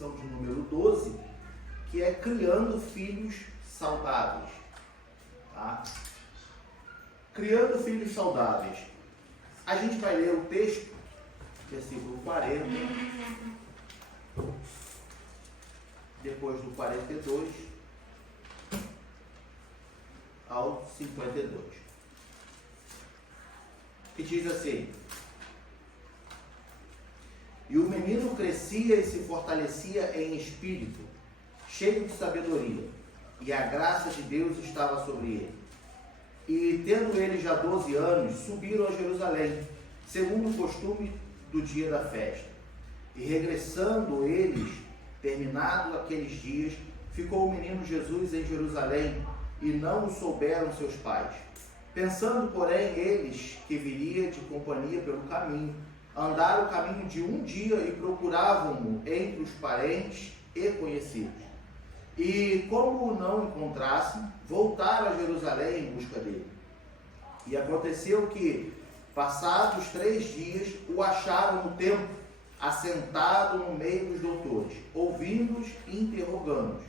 lição de número 12, que é criando filhos saudáveis. Tá? Criando filhos saudáveis. A gente vai ler o texto, versículo 40, depois do 42 ao 52. Que diz assim: E o menino crescia e se fortalecia em espírito, cheio de sabedoria, e a graça de Deus estava sobre ele. E tendo ele já 12 anos, subiram a Jerusalém, segundo o costume do dia da festa. E regressando eles, terminado aqueles dias, ficou o menino Jesus em Jerusalém, e não o souberam seus pais. Pensando, porém, eles que viria de companhia pelo caminho, andaram o caminho de um dia e procuravam-no entre os parentes e conhecidos. E como o não encontrassem, voltaram a Jerusalém em busca dele. E aconteceu que, passados 3 dias, o acharam no templo, assentado no meio dos doutores, ouvindo-os e interrogando-os.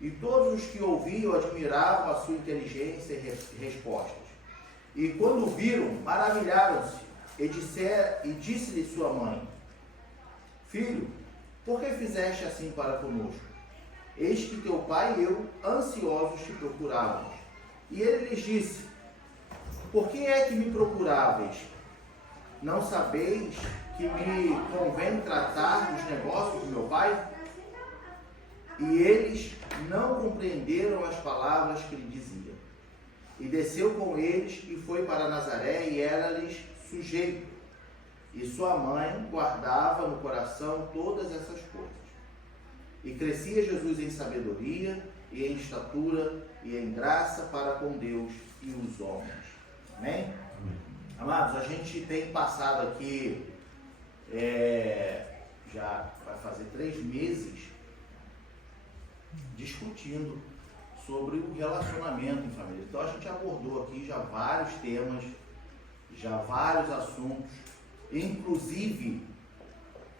E todos os que ouviam admiravam a sua inteligência e respostas. E quando o viram, maravilharam-se, e disse-lhe sua mãe: Filho, por que fizeste assim para conosco? Eis que teu pai e eu, ansiosos, te procurávamos. E ele lhes disse: Por que é que me procuráveis? Não sabeis que me convém tratar dos negócios do meu pai? E eles não compreenderam as palavras que lhe dizia. E desceu com eles e foi para Nazaré, e era-lhes sujeito. E sua mãe guardava no coração todas essas coisas. E crescia Jesus em sabedoria, e em estatura, e em graça para com Deus e os homens. Amém? Amados, a gente tem passado aqui, já vai fazer 3 meses, discutindo sobre o relacionamento em família. Então a gente abordou aqui já vários temas, já vários assuntos, inclusive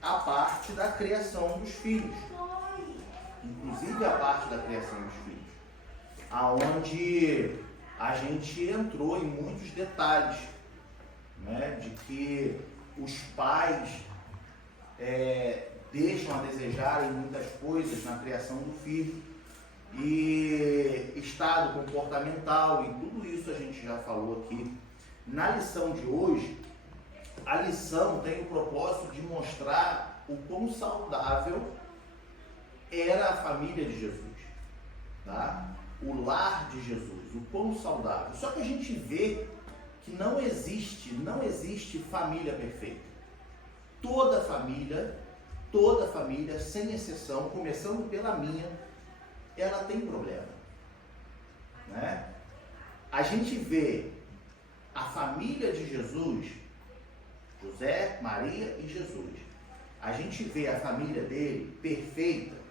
a parte da criação dos filhos. Inclusive a parte da criação dos filhos, aonde a gente entrou em muitos detalhes, né, de que os pais deixam a desejar em muitas coisas na criação do filho, e estado comportamental, e tudo isso a gente já falou aqui. Na lição de hoje, a lição tem o propósito de mostrar o quão saudável era a família de Jesus, tá? O lar de Jesus, o quão saudável. Só que a gente vê que não existe família perfeita. Toda família, sem exceção, começando pela minha, ela tem problema, né? A gente vê a família de Jesus, José, Maria e Jesus. A gente vê a família dele perfeita,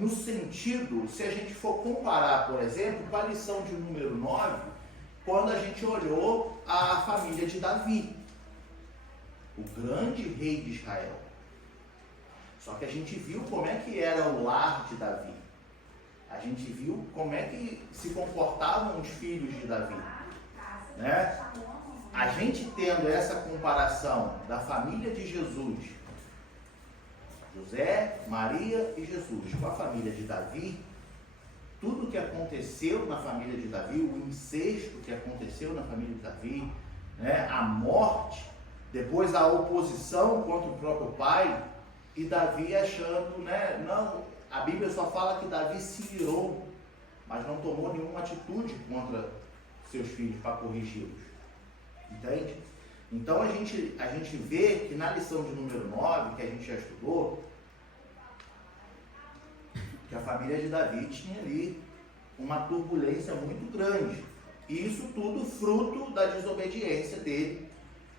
no sentido, se a gente for comparar, por exemplo, com a lição de número 9, quando a gente olhou a família de Davi, o grande rei de Israel. Só que a gente viu como é que era o lar de Davi. A gente viu como é que se comportavam os filhos de Davi, né? A gente tendo essa comparação da família de Jesus, José, Maria e Jesus, com a família de Davi, tudo que aconteceu na família de Davi, o incesto que aconteceu na família de Davi, né, a morte, depois a oposição contra o próprio pai, e Davi achando, né, não, a Bíblia só fala que Davi se irou, mas não tomou nenhuma atitude contra seus filhos para corrigi-los. Entende? Então a gente vê que na lição de número 9, que a gente já estudou, que a família de Davi tinha ali uma turbulência muito grande. E isso tudo fruto da desobediência dele,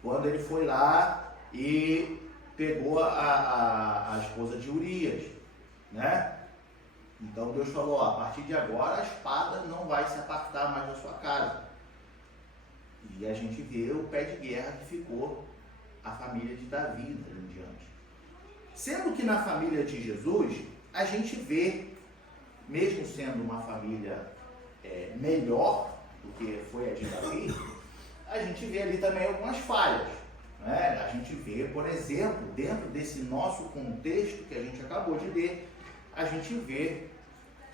quando ele foi lá e pegou a esposa de Urias, né? Então Deus falou, ó, a partir de agora a espada não vai se apartar mais da sua casa. E a gente vê o pé de guerra que ficou a família de Davi daí em diante. Sendo que na família de Jesus, a gente vê, mesmo sendo uma família melhor do que foi a de Davi, a gente vê ali também algumas falhas. Né? A gente vê, por exemplo, dentro desse nosso contexto que a gente acabou de ler, a gente vê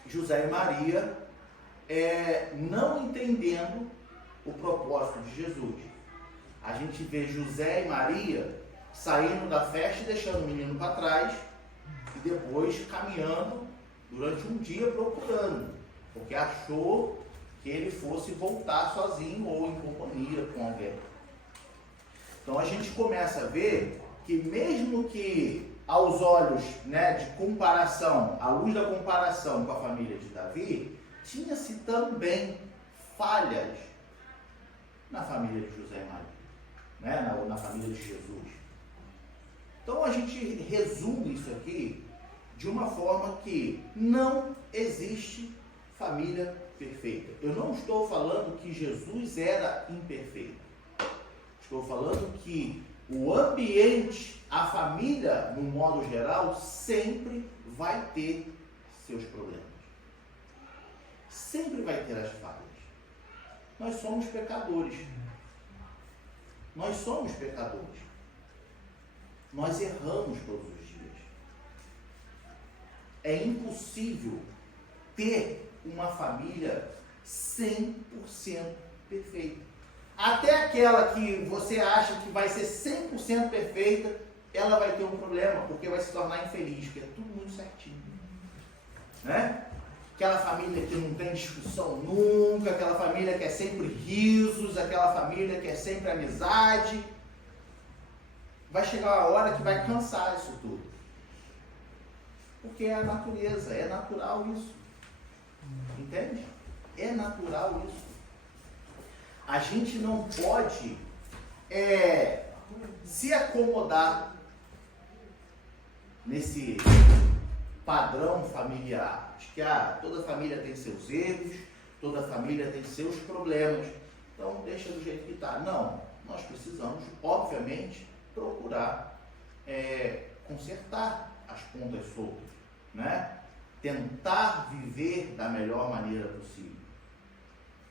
José e Maria não entendendo o propósito de Jesus. A gente vê José e Maria saindo da festa e deixando o menino para trás e depois caminhando durante um dia procurando, porque achou que ele fosse voltar sozinho ou em companhia com alguém. Então a gente começa a ver que mesmo que aos olhos, né, de comparação, à luz da comparação com a família de Davi, tinha-se também falhas na família de José e Maria, né, na família de Jesus. Então a gente resume isso aqui de uma forma que não existe família perfeita. Eu não estou falando que Jesus era imperfeito. Estou falando que o ambiente, a família, no modo geral, sempre vai ter seus problemas. Sempre vai ter as falhas. Nós somos pecadores. Nós somos pecadores. Nós erramos todos os dias. É impossível ter uma família 100% perfeita. Até aquela que você acha que vai ser 100% perfeita, ela vai ter um problema, porque vai se tornar infeliz, porque é tudo muito certinho. Né? Aquela família que não tem discussão nunca, aquela família que é sempre risos, aquela família que é sempre amizade. Vai chegar uma hora que vai cansar isso tudo. Porque é a natureza, é natural isso. Entende? É natural isso. A gente não pode se acomodar nesse padrão familiar. De que toda família tem seus erros, toda família tem seus problemas. Então deixa do jeito que está. Não, nós precisamos, obviamente, procurar consertar as pontas soltas, né? Tentar viver da melhor maneira possível.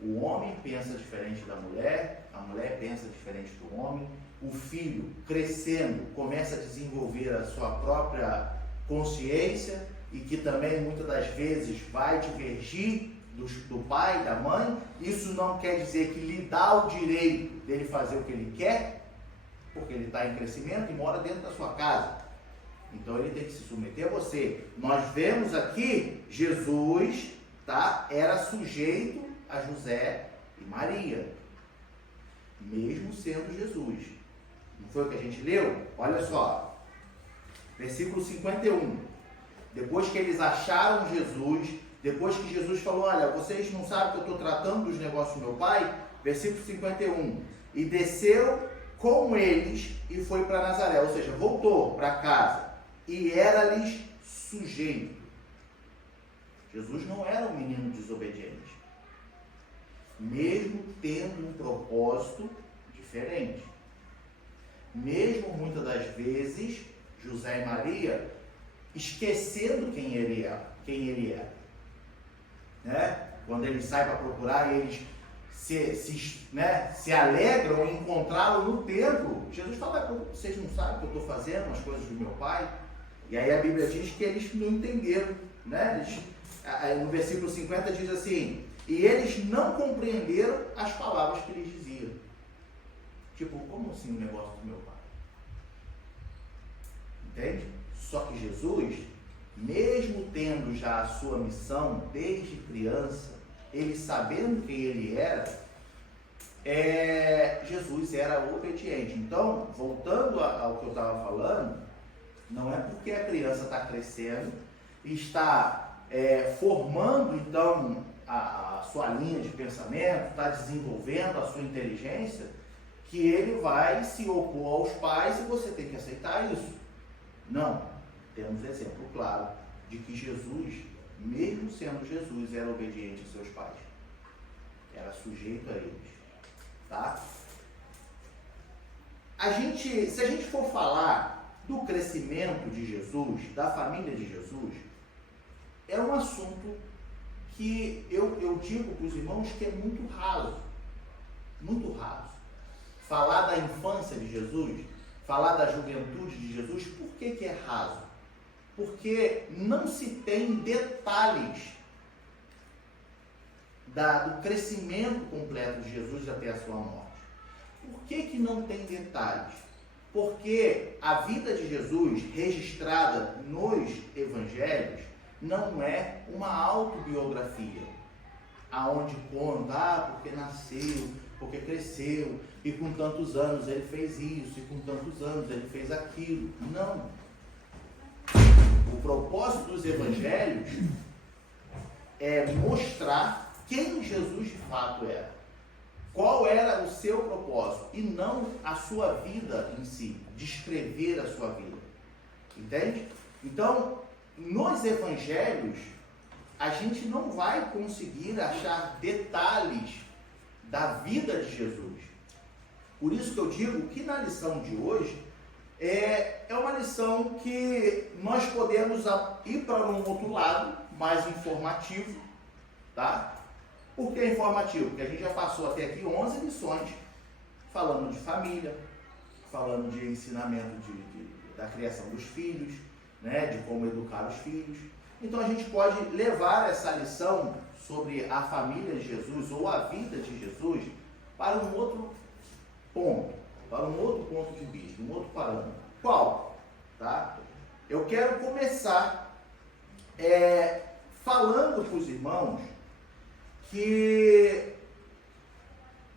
O homem pensa diferente da mulher, a mulher pensa diferente do homem, o filho, crescendo, começa a desenvolver a sua própria consciência e que também, muitas das vezes, vai divergir do pai, da mãe. Isso não quer dizer que lhe dá o direito dele fazer o que ele quer, porque ele está em crescimento e mora dentro da sua casa. Então ele tem que se submeter a você. Nós vemos aqui, Jesus, era sujeito a José e Maria, mesmo sendo Jesus. Não foi o que a gente leu? Olha só, versículo 51. Depois que eles acharam Jesus, depois que Jesus falou, olha, vocês não sabem que eu estou tratando dos negócios do meu pai? Versículo 51. E desceu com eles e foi para Nazaré, ou seja, voltou para casa e era-lhes sujeito. Jesus não era um menino desobediente, mesmo tendo um propósito diferente. Mesmo muitas das vezes, José e Maria esquecendo quem ele era. Né? Quando ele sai para procurar, eles se alegram em encontrá-lo no templo. Jesus fala, vocês não sabem que eu estou fazendo as coisas do meu pai? E aí a Bíblia diz que eles não entenderam. Né? No versículo 50 diz assim, e eles não compreenderam as palavras que eles diziam. Tipo, como assim o negócio do meu pai? Entende? Só que Jesus, mesmo tendo já a sua missão desde criança, ele sabendo quem ele era, Jesus era obediente. Então, voltando ao que eu estava falando, não é porque a criança está crescendo e está formando, então, a sua linha de pensamento, está desenvolvendo a sua inteligência, que ele vai se opor aos pais e você tem que aceitar isso. Não. Temos exemplo claro de que Jesus, mesmo sendo Jesus, era obediente aos seus pais. Era sujeito a eles. Tá? Se a gente for falar do crescimento de Jesus, da família de Jesus, é um assunto que eu digo para os irmãos que é muito raso. Muito raso. Falar da infância de Jesus, falar da juventude de Jesus, por que é raso? Porque não se tem detalhes do crescimento completo de Jesus até a sua morte. Por que não tem detalhes? Porque a vida de Jesus, registrada nos evangelhos, não é uma autobiografia, aonde conta, porque nasceu, porque cresceu, e com tantos anos ele fez isso, e com tantos anos ele fez aquilo. Não. O propósito dos evangelhos é mostrar quem Jesus de fato era. Qual era o seu propósito, e não a sua vida em si, descrever a sua vida. Entende? Então, nos evangelhos, a gente não vai conseguir achar detalhes da vida de Jesus. Por isso que eu digo que na lição de hoje é uma lição que nós podemos ir para um outro lado, mais informativo, tá? Por que informativo? Porque a gente já passou até aqui 11 lições falando de família, falando de ensinamento da criação dos filhos, né, de como educar os filhos. Então a gente pode levar essa lição sobre a família de Jesus ou a vida de Jesus para um outro ponto, para um outro ponto de vista, um outro parâmetro. Qual? Tá? Eu quero começar falando para os irmãos que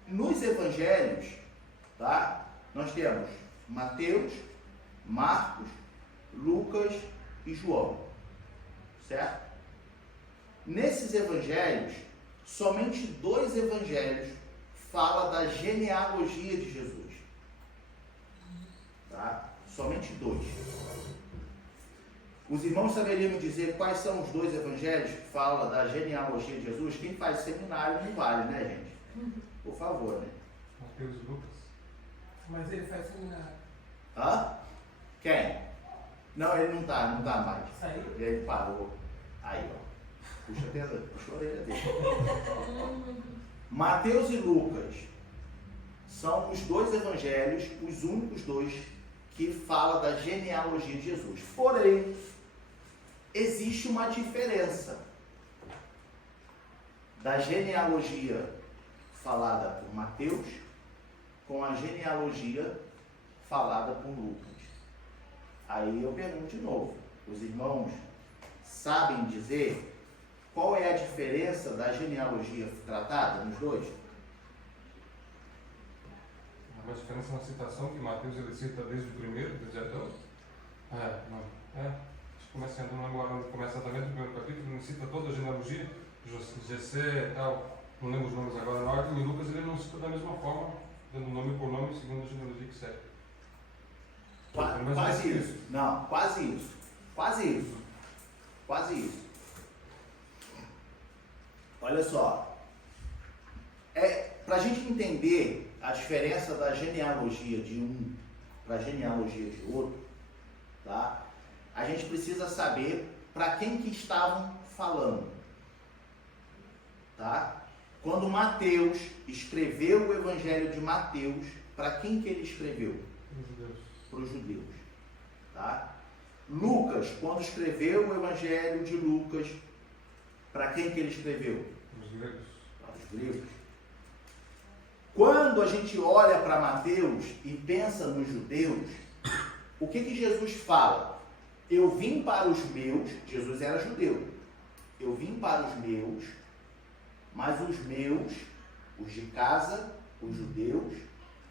nos evangelhos, tá, nós temos Mateus, Marcos, Lucas e João, certo? Nesses evangelhos, somente 2 evangelhos falam da genealogia de Jesus, tá? Somente 2. Os irmãos saberiam me dizer quais são os 2 evangelhos que falam da genealogia de Jesus? Quem faz seminário não vale, né, gente? Por favor, né? Mateus e Lucas. Mas ele faz seminário. Hã? Quem? Não, ele não tá mais. Saiu? Ele parou. Aí, ó. Puxa a orelha dele. Mateus e Lucas são os 2 evangelhos, os únicos 2 que falam da genealogia de Jesus. Porém, existe uma diferença da genealogia falada por Mateus com a genealogia falada por Lucas. Aí eu pergunto de novo, os irmãos sabem dizer qual é a diferença da genealogia tratada nos 2? Há uma diferença na citação que Mateus ele cita desde o primeiro, desde Adão. Começa agora, onde começa exatamente o primeiro capítulo, ele cita toda a genealogia, Jessé e tal, não lembro os nomes agora na ordem, e Lucas ele não cita da mesma forma, dando nome por nome, segundo a genealogia que segue. Quase isso. Não, quase isso. Quase isso. Quase isso. Olha só. Para a gente entender a diferença da genealogia de um para a genealogia de outro, tá? A gente precisa saber para quem que estavam falando, tá? Quando Mateus escreveu o Evangelho de Mateus, para quem que ele escreveu? Para os judeus, tá? Lucas, quando escreveu o Evangelho de Lucas, para quem que ele escreveu? Os gregos. Para os gregos. Quando a gente olha para Mateus e pensa nos judeus, o que Jesus fala? Eu vim para os meus, Jesus era judeu, eu vim para os meus, mas os meus, os de casa, os judeus,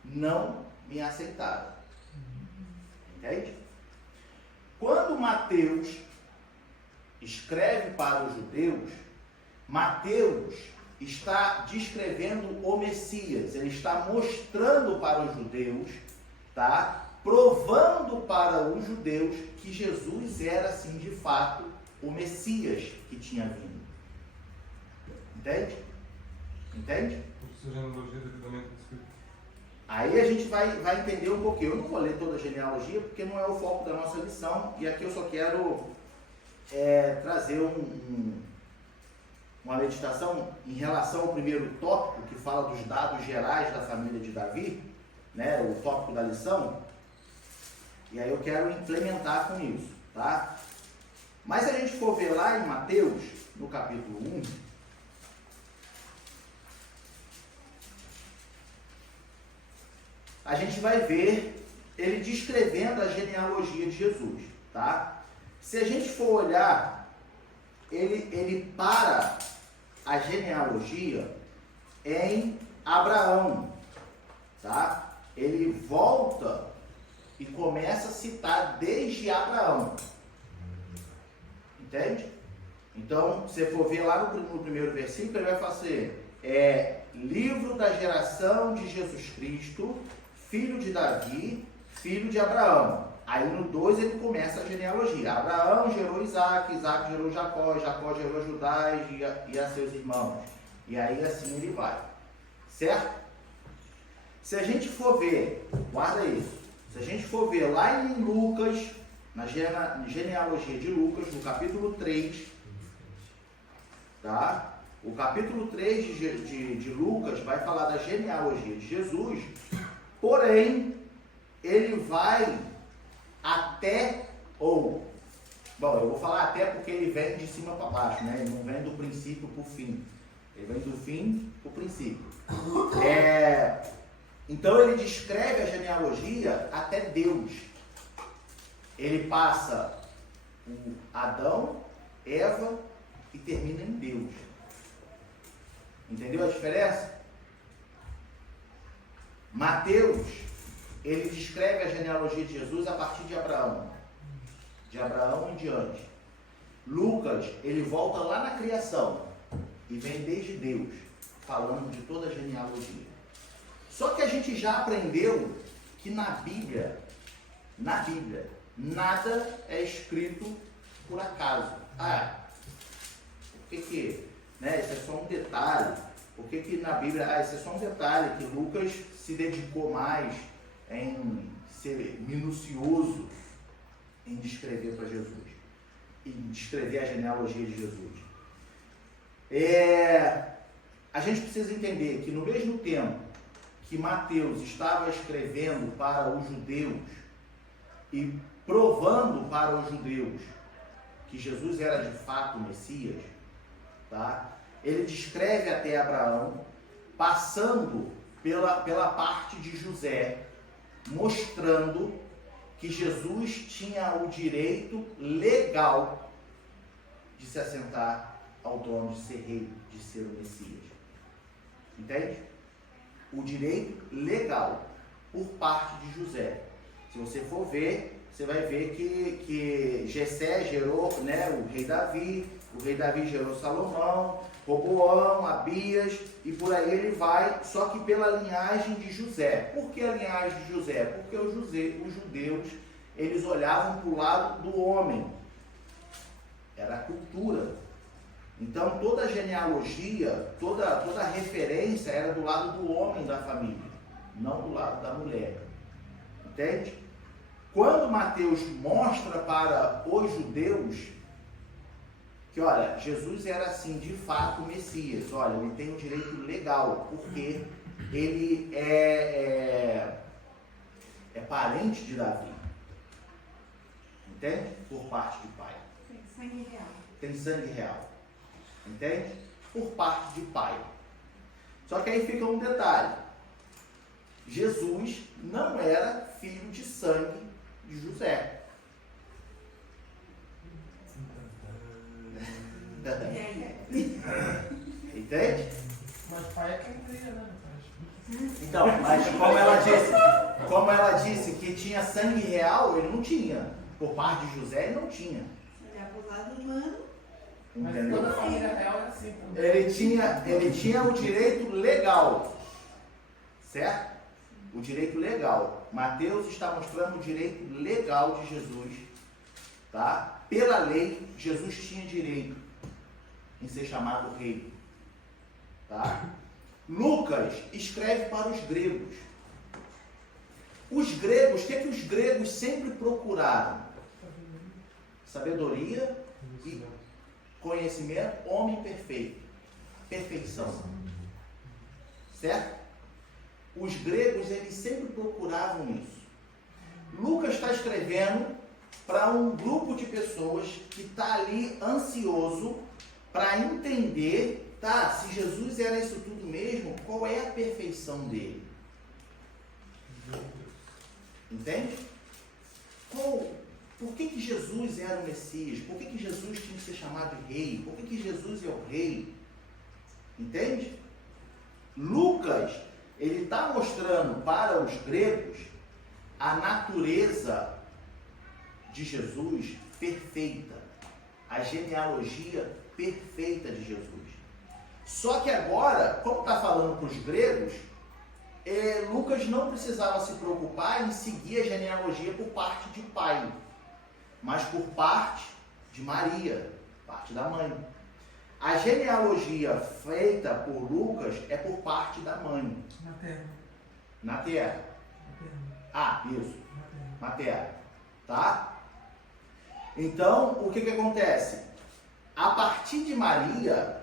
não me aceitaram. Entende? Quando Mateus escreve para os judeus, Mateus está descrevendo o Messias, ele está mostrando para os judeus, tá? Provando para os judeus que Jesus era, sim, de fato, o Messias que tinha vindo. Entende? Entende? Por isso a genealogia devidamente descrita. Aí a gente vai entender um pouquinho. Eu não vou ler toda a genealogia, porque não é o foco da nossa lição, e aqui eu só quero trazer uma meditação em relação ao primeiro tópico, que fala dos dados gerais da família de Davi, né, o tópico da lição, e aí eu quero implementar com isso, tá? Mas se a gente for ver lá em Mateus, no capítulo 1, a gente vai ver ele descrevendo a genealogia de Jesus, tá? Se a gente for olhar, ele para a genealogia em Abraão, tá? Ele volta e começa a citar desde Abraão, entende? Então, se você for ver lá no primeiro versículo, ele vai fazer livro da geração de Jesus Cristo, filho de Davi, filho de Abraão. Aí no 2 ele começa a genealogia. Abraão gerou Isaac, Isaac gerou Jacó, Jacó gerou Judá e a seus irmãos. E aí assim ele vai. Certo? Se a gente for ver, guarda isso. Se a gente for ver lá em Lucas, na genealogia de Lucas, no capítulo 3, tá? O capítulo 3 de Lucas vai falar da genealogia de Jesus, porém, ele vai até, bom, eu vou falar até porque ele vem de cima para baixo, né? Ele não vem do princípio para o fim. Ele vem do fim para o princípio. Então ele descreve a genealogia até Deus. Ele passa o Adão, Eva e termina em Deus. Entendeu a diferença? Mateus, ele descreve a genealogia de Jesus a partir de Abraão em diante. Lucas, ele volta lá na criação e vem desde Deus, falando de toda a genealogia. Só que a gente já aprendeu que na Bíblia, nada é escrito por acaso. Por que né? Isso é só um detalhe. Por que na Bíblia, isso é só um detalhe, que Lucas se dedicou mais em ser minucioso em descrever para Jesus, em descrever a genealogia de Jesus. A gente precisa entender que no mesmo tempo que Mateus estava escrevendo para os judeus e provando para os judeus que Jesus era de fato o Messias, tá? Ele descreve até Abraão, passando pela parte de José, mostrando que Jesus tinha o direito legal de se assentar ao trono, de ser rei, de ser o Messias. Entende? O direito legal por parte de José. Se você for ver, você vai ver que Jessé gerou, né, o rei Davi gerou Salomão, Roboão, Abias, e por aí ele vai, só que pela linhagem de José. Por que a linhagem de José? Porque os judeus, eles olhavam para o lado do homem. Era a cultura. Então toda a genealogia, toda a referência era do lado do homem da família, não do lado da mulher. Entende? Quando Mateus mostra para os judeus que, olha, Jesus era assim, de fato, o Messias. Olha, ele tem um direito legal, porque ele é parente de Davi. Entende? Por parte de pai. Tem sangue real. Tem sangue real. Entende? Por parte de pai. Só que aí fica um detalhe. Jesus não era filho de sangue de José. Entende? Mas pai é quem cria, né? Então, mas como ela disse que tinha sangue real, ele não tinha. Por parte de José, ele não tinha. Ele é pro lado humano. Mas Entendeu? toda a família real é assim também. Ele tinha o direito legal. Certo? O direito legal. Mateus está mostrando o direito legal de Jesus. Tá? Pela lei, Jesus tinha direito em ser chamado rei. Tá? Lucas escreve para os gregos. Os gregos, o que os gregos sempre procuraram? Sabedoria e conhecimento, homem perfeito. Perfeição. Certo? Os gregos, eles sempre procuravam isso. Lucas está escrevendo para um grupo de pessoas que está ali ansioso para entender, tá, se Jesus era isso tudo mesmo, qual é a perfeição dele? Entende? Por que Jesus era o Messias? Por que Jesus tinha que ser chamado de rei? Por que Jesus é o rei? Entende? Lucas, ele está mostrando para os gregos a natureza de Jesus perfeita, a genealogia perfeita de Jesus. Só que agora, como está falando para os gregos, Lucas não precisava se preocupar em seguir a genealogia por parte de pai, mas por parte de Maria, parte da mãe. A genealogia feita por Lucas é por parte da mãe. Materno. Na terra. Isso. Materno. Tá? Então, o que acontece? A partir de Maria,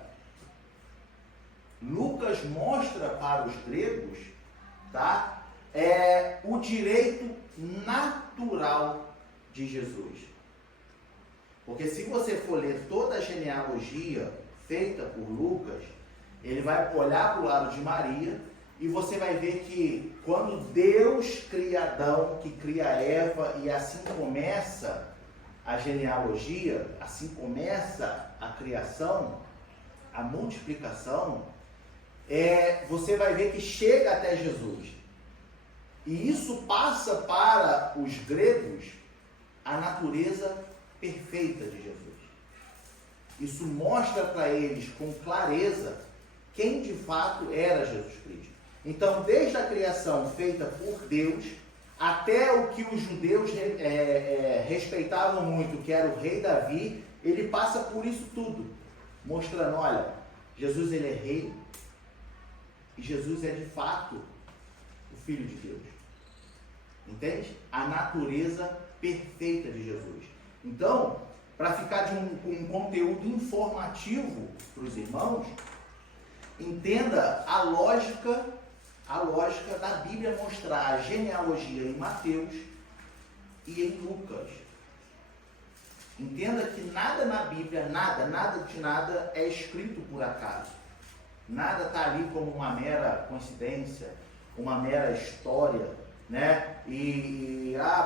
Lucas mostra para os gregos, tá? O direito natural de Jesus. Porque se você for ler toda a genealogia feita por Lucas, ele vai olhar para o lado de Maria e você vai ver que quando Deus cria Adão, que cria Eva, e assim começa a genealogia, assim começa a criação, a multiplicação, você vai ver que chega até Jesus. E isso passa para os gregos a natureza perfeita de Jesus. Isso mostra para eles com clareza quem de fato era Jesus Cristo. Então, desde a criação feita por Deus, até o que os judeus respeitavam muito, que era o rei Davi, ele passa por isso tudo, mostrando, olha, Jesus ele é rei, e Jesus é de fato o Filho de Deus. Entende? A natureza perfeita de Jesus. Então, para ficar de um conteúdo informativo para os irmãos, entenda a lógica da Bíblia mostrar a genealogia em Mateus e em Lucas. Entenda que nada na Bíblia, nada de nada é escrito por acaso. Nada está ali como uma mera coincidência, uma mera história, né?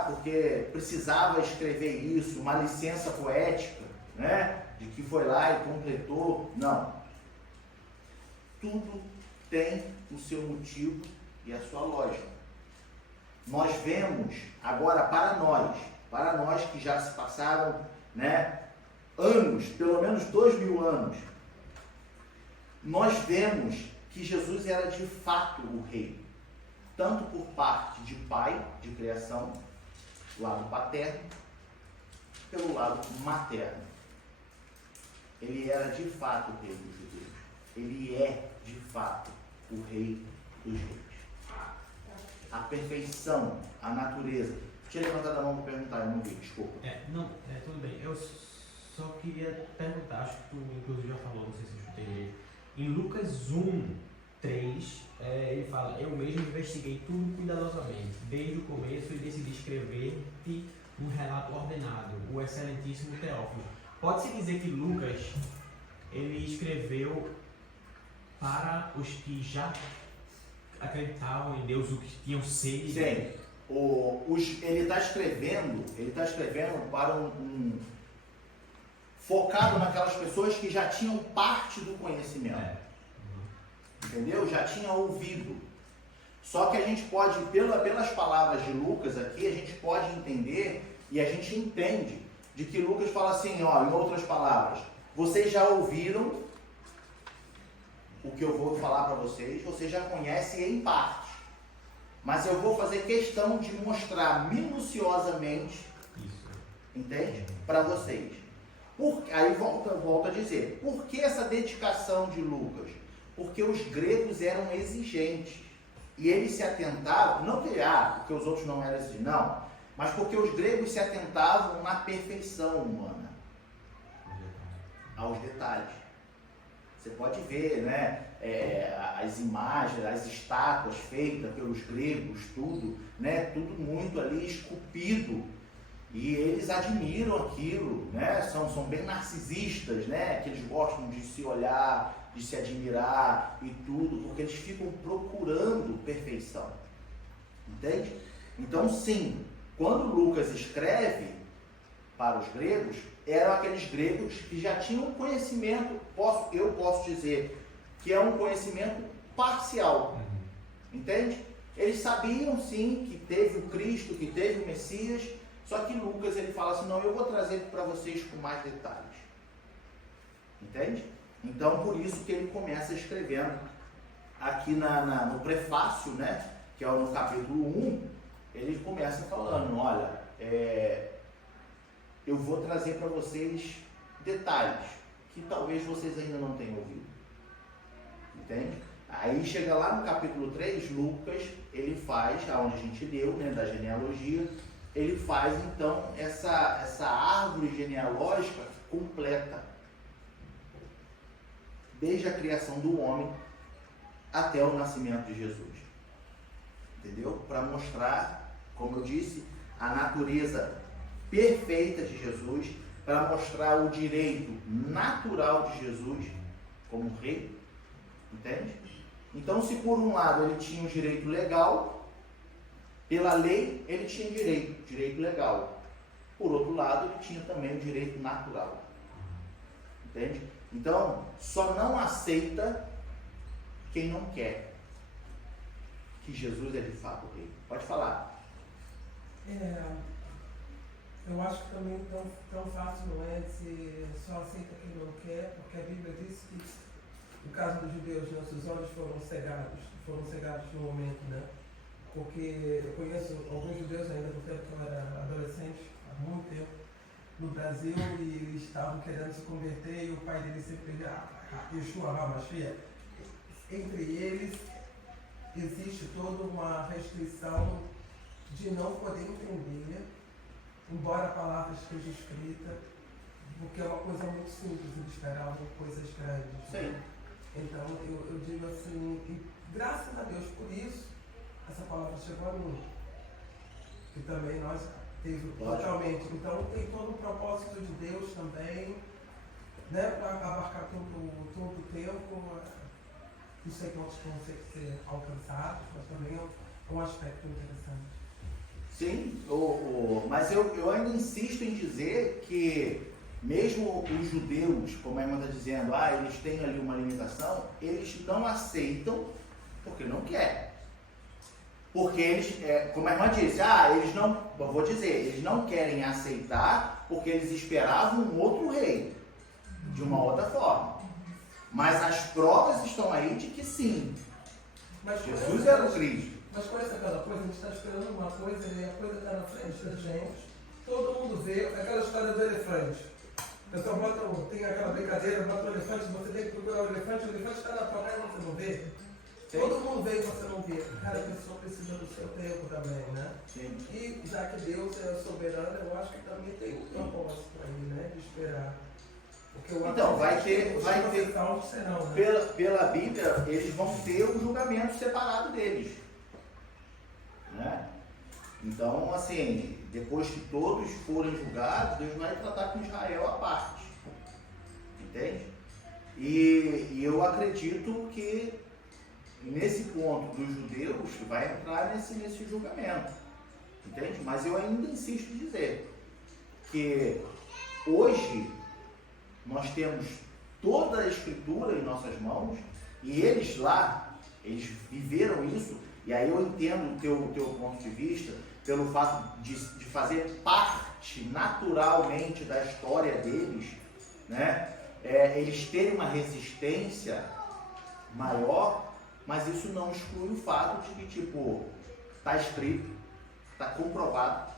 Porque precisava escrever isso, uma licença poética, né? De que foi lá e completou. Não. Tudo tem o seu motivo e a sua lógica. Nós vemos agora para nós que já se passaram, né, anos, pelo menos 2000 anos, nós vemos que Jesus era de fato o rei, tanto por parte de pai, de criação, lado paterno, pelo lado materno. Ele era de fato o rei dos judeus. Ele é de fato o rei dos reis. A perfeição, a natureza. Tinha levantado a mão para perguntar, eu não vi, desculpa. Tudo bem. Eu só queria perguntar, acho que tu inclusive já falou, não sei se eu escutei. Em Lucas 1:3, ele fala: eu mesmo investiguei tudo cuidadosamente, desde o começo, e decidi escrever-te um relato ordenado, o excelentíssimo Teófilo. Pode-se dizer que Lucas, ele escreveu para os que já acreditavam em Deus, os que tinham sede? Sim. Ele está escrevendo para focado naquelas pessoas que já tinham parte do conhecimento. Entendeu? Já tinham ouvido. Só que a gente pode, pelas palavras de Lucas aqui, a gente pode entender, e a gente entende, de que Lucas fala assim, ó, em outras palavras, vocês já ouviram o que eu vou falar para vocês, vocês já conhecem em parte. Mas eu vou fazer questão de mostrar minuciosamente, entende? Para vocês. Aí volta a dizer, por que essa dedicação de Lucas? Porque os gregos eram exigentes. E eles se atentavam, não porque os outros não eram assim, não, mas porque os gregos se atentavam na perfeição humana, aos detalhes. Você pode ver, né, as imagens, as estátuas feitas pelos gregos, tudo, né, tudo muito ali esculpido. E eles admiram aquilo, né, são bem narcisistas, né, que eles gostam de se olhar, de se admirar e tudo, porque eles ficam procurando perfeição. Entende? Então, sim, quando Lucas escreve para os gregos, eram aqueles gregos que já tinham conhecimento, eu posso dizer que é um conhecimento parcial. Entende? Eles sabiam sim que teve o Cristo, que teve o Messias, só que Lucas ele fala assim, não, eu vou trazer para vocês com mais detalhes. Entende? Então, por isso que ele começa escrevendo aqui no prefácio, né, que é no capítulo 1, ele começa falando, olha, eu vou trazer para vocês detalhes que talvez vocês ainda não tenham ouvido. Entende? Aí chega lá no capítulo 3, Lucas, ele faz, aonde a gente leu, né, da genealogia, ele faz então essa árvore genealógica completa. Desde a criação do homem até o nascimento de Jesus. Entendeu? Para mostrar, como eu disse, a natureza perfeita de Jesus, para mostrar o direito natural de Jesus como rei. Entende? Então, se por um lado ele tinha um direito legal, pela lei ele tinha direito legal. Por outro lado, ele tinha também o direito natural. Entende? Então, só não aceita quem não quer que Jesus é de fato o rei. Pode falar. Eu acho que também tão fácil não é se só aceita quem não quer, porque a Bíblia diz que, no caso dos judeus, nossos olhos foram cegados no momento, né? Porque eu conheço alguns judeus ainda do tempo que eu era adolescente, há muito tempo, no Brasil, e estavam querendo se converter, e o pai dele sempre dizia, Yeshua HaMashiach. Entre eles existe toda uma restrição de não poder entender, embora a palavra esteja escrita, porque é uma coisa muito simples, eles esperavam coisas grandes. Sim. Então eu digo assim, e graças a Deus por isso, essa palavra chegou a mim. E também nós totalmente. Então tem todo um propósito de Deus também, né, para abarcar todo o tempo. Não sei quantos vão ser alcançados, mas também é um aspecto interessante. Sim, mas eu ainda insisto em dizer que mesmo os judeus, como a irmã está dizendo, eles têm ali uma limitação, eles não aceitam porque não querem. Porque eles, como a irmã disse, eles não, eu vou dizer, eles não querem aceitar porque eles esperavam um outro rei, de uma outra forma. Mas as provas estão aí de que sim, Mas Jesus era o Cristo. Mas conhece aquela coisa, a gente está esperando uma coisa e a coisa está na frente da gente, todo mundo vê, aquela história do elefante. O pessoal tem aquela brincadeira, bota o elefante, você tem que procurar o elefante está na tua cara e você não vê. Sim. Todo mundo vê e você não vê. Cara, a pessoa precisa do seu tempo também, né? Sim. E já que Deus é soberano, eu acho que também tem um propósito aí, né? De esperar. Então, vai ter serão, né? pela Bíblia, eles vão ter um julgamento separado deles. Né? Então, assim, depois que todos forem julgados, Deus vai tratar com Israel à parte. Entende? E eu acredito que nesse ponto dos judeus vai entrar nesse julgamento. Entende? Mas eu ainda insisto em dizer que hoje nós temos toda a Escritura em nossas mãos e eles lá, eles viveram isso, e aí eu entendo o teu ponto de vista pelo fato de fazer parte naturalmente da história deles, né? Eles terem uma resistência maior, mas isso não exclui o fato de que, está escrito, está comprovado,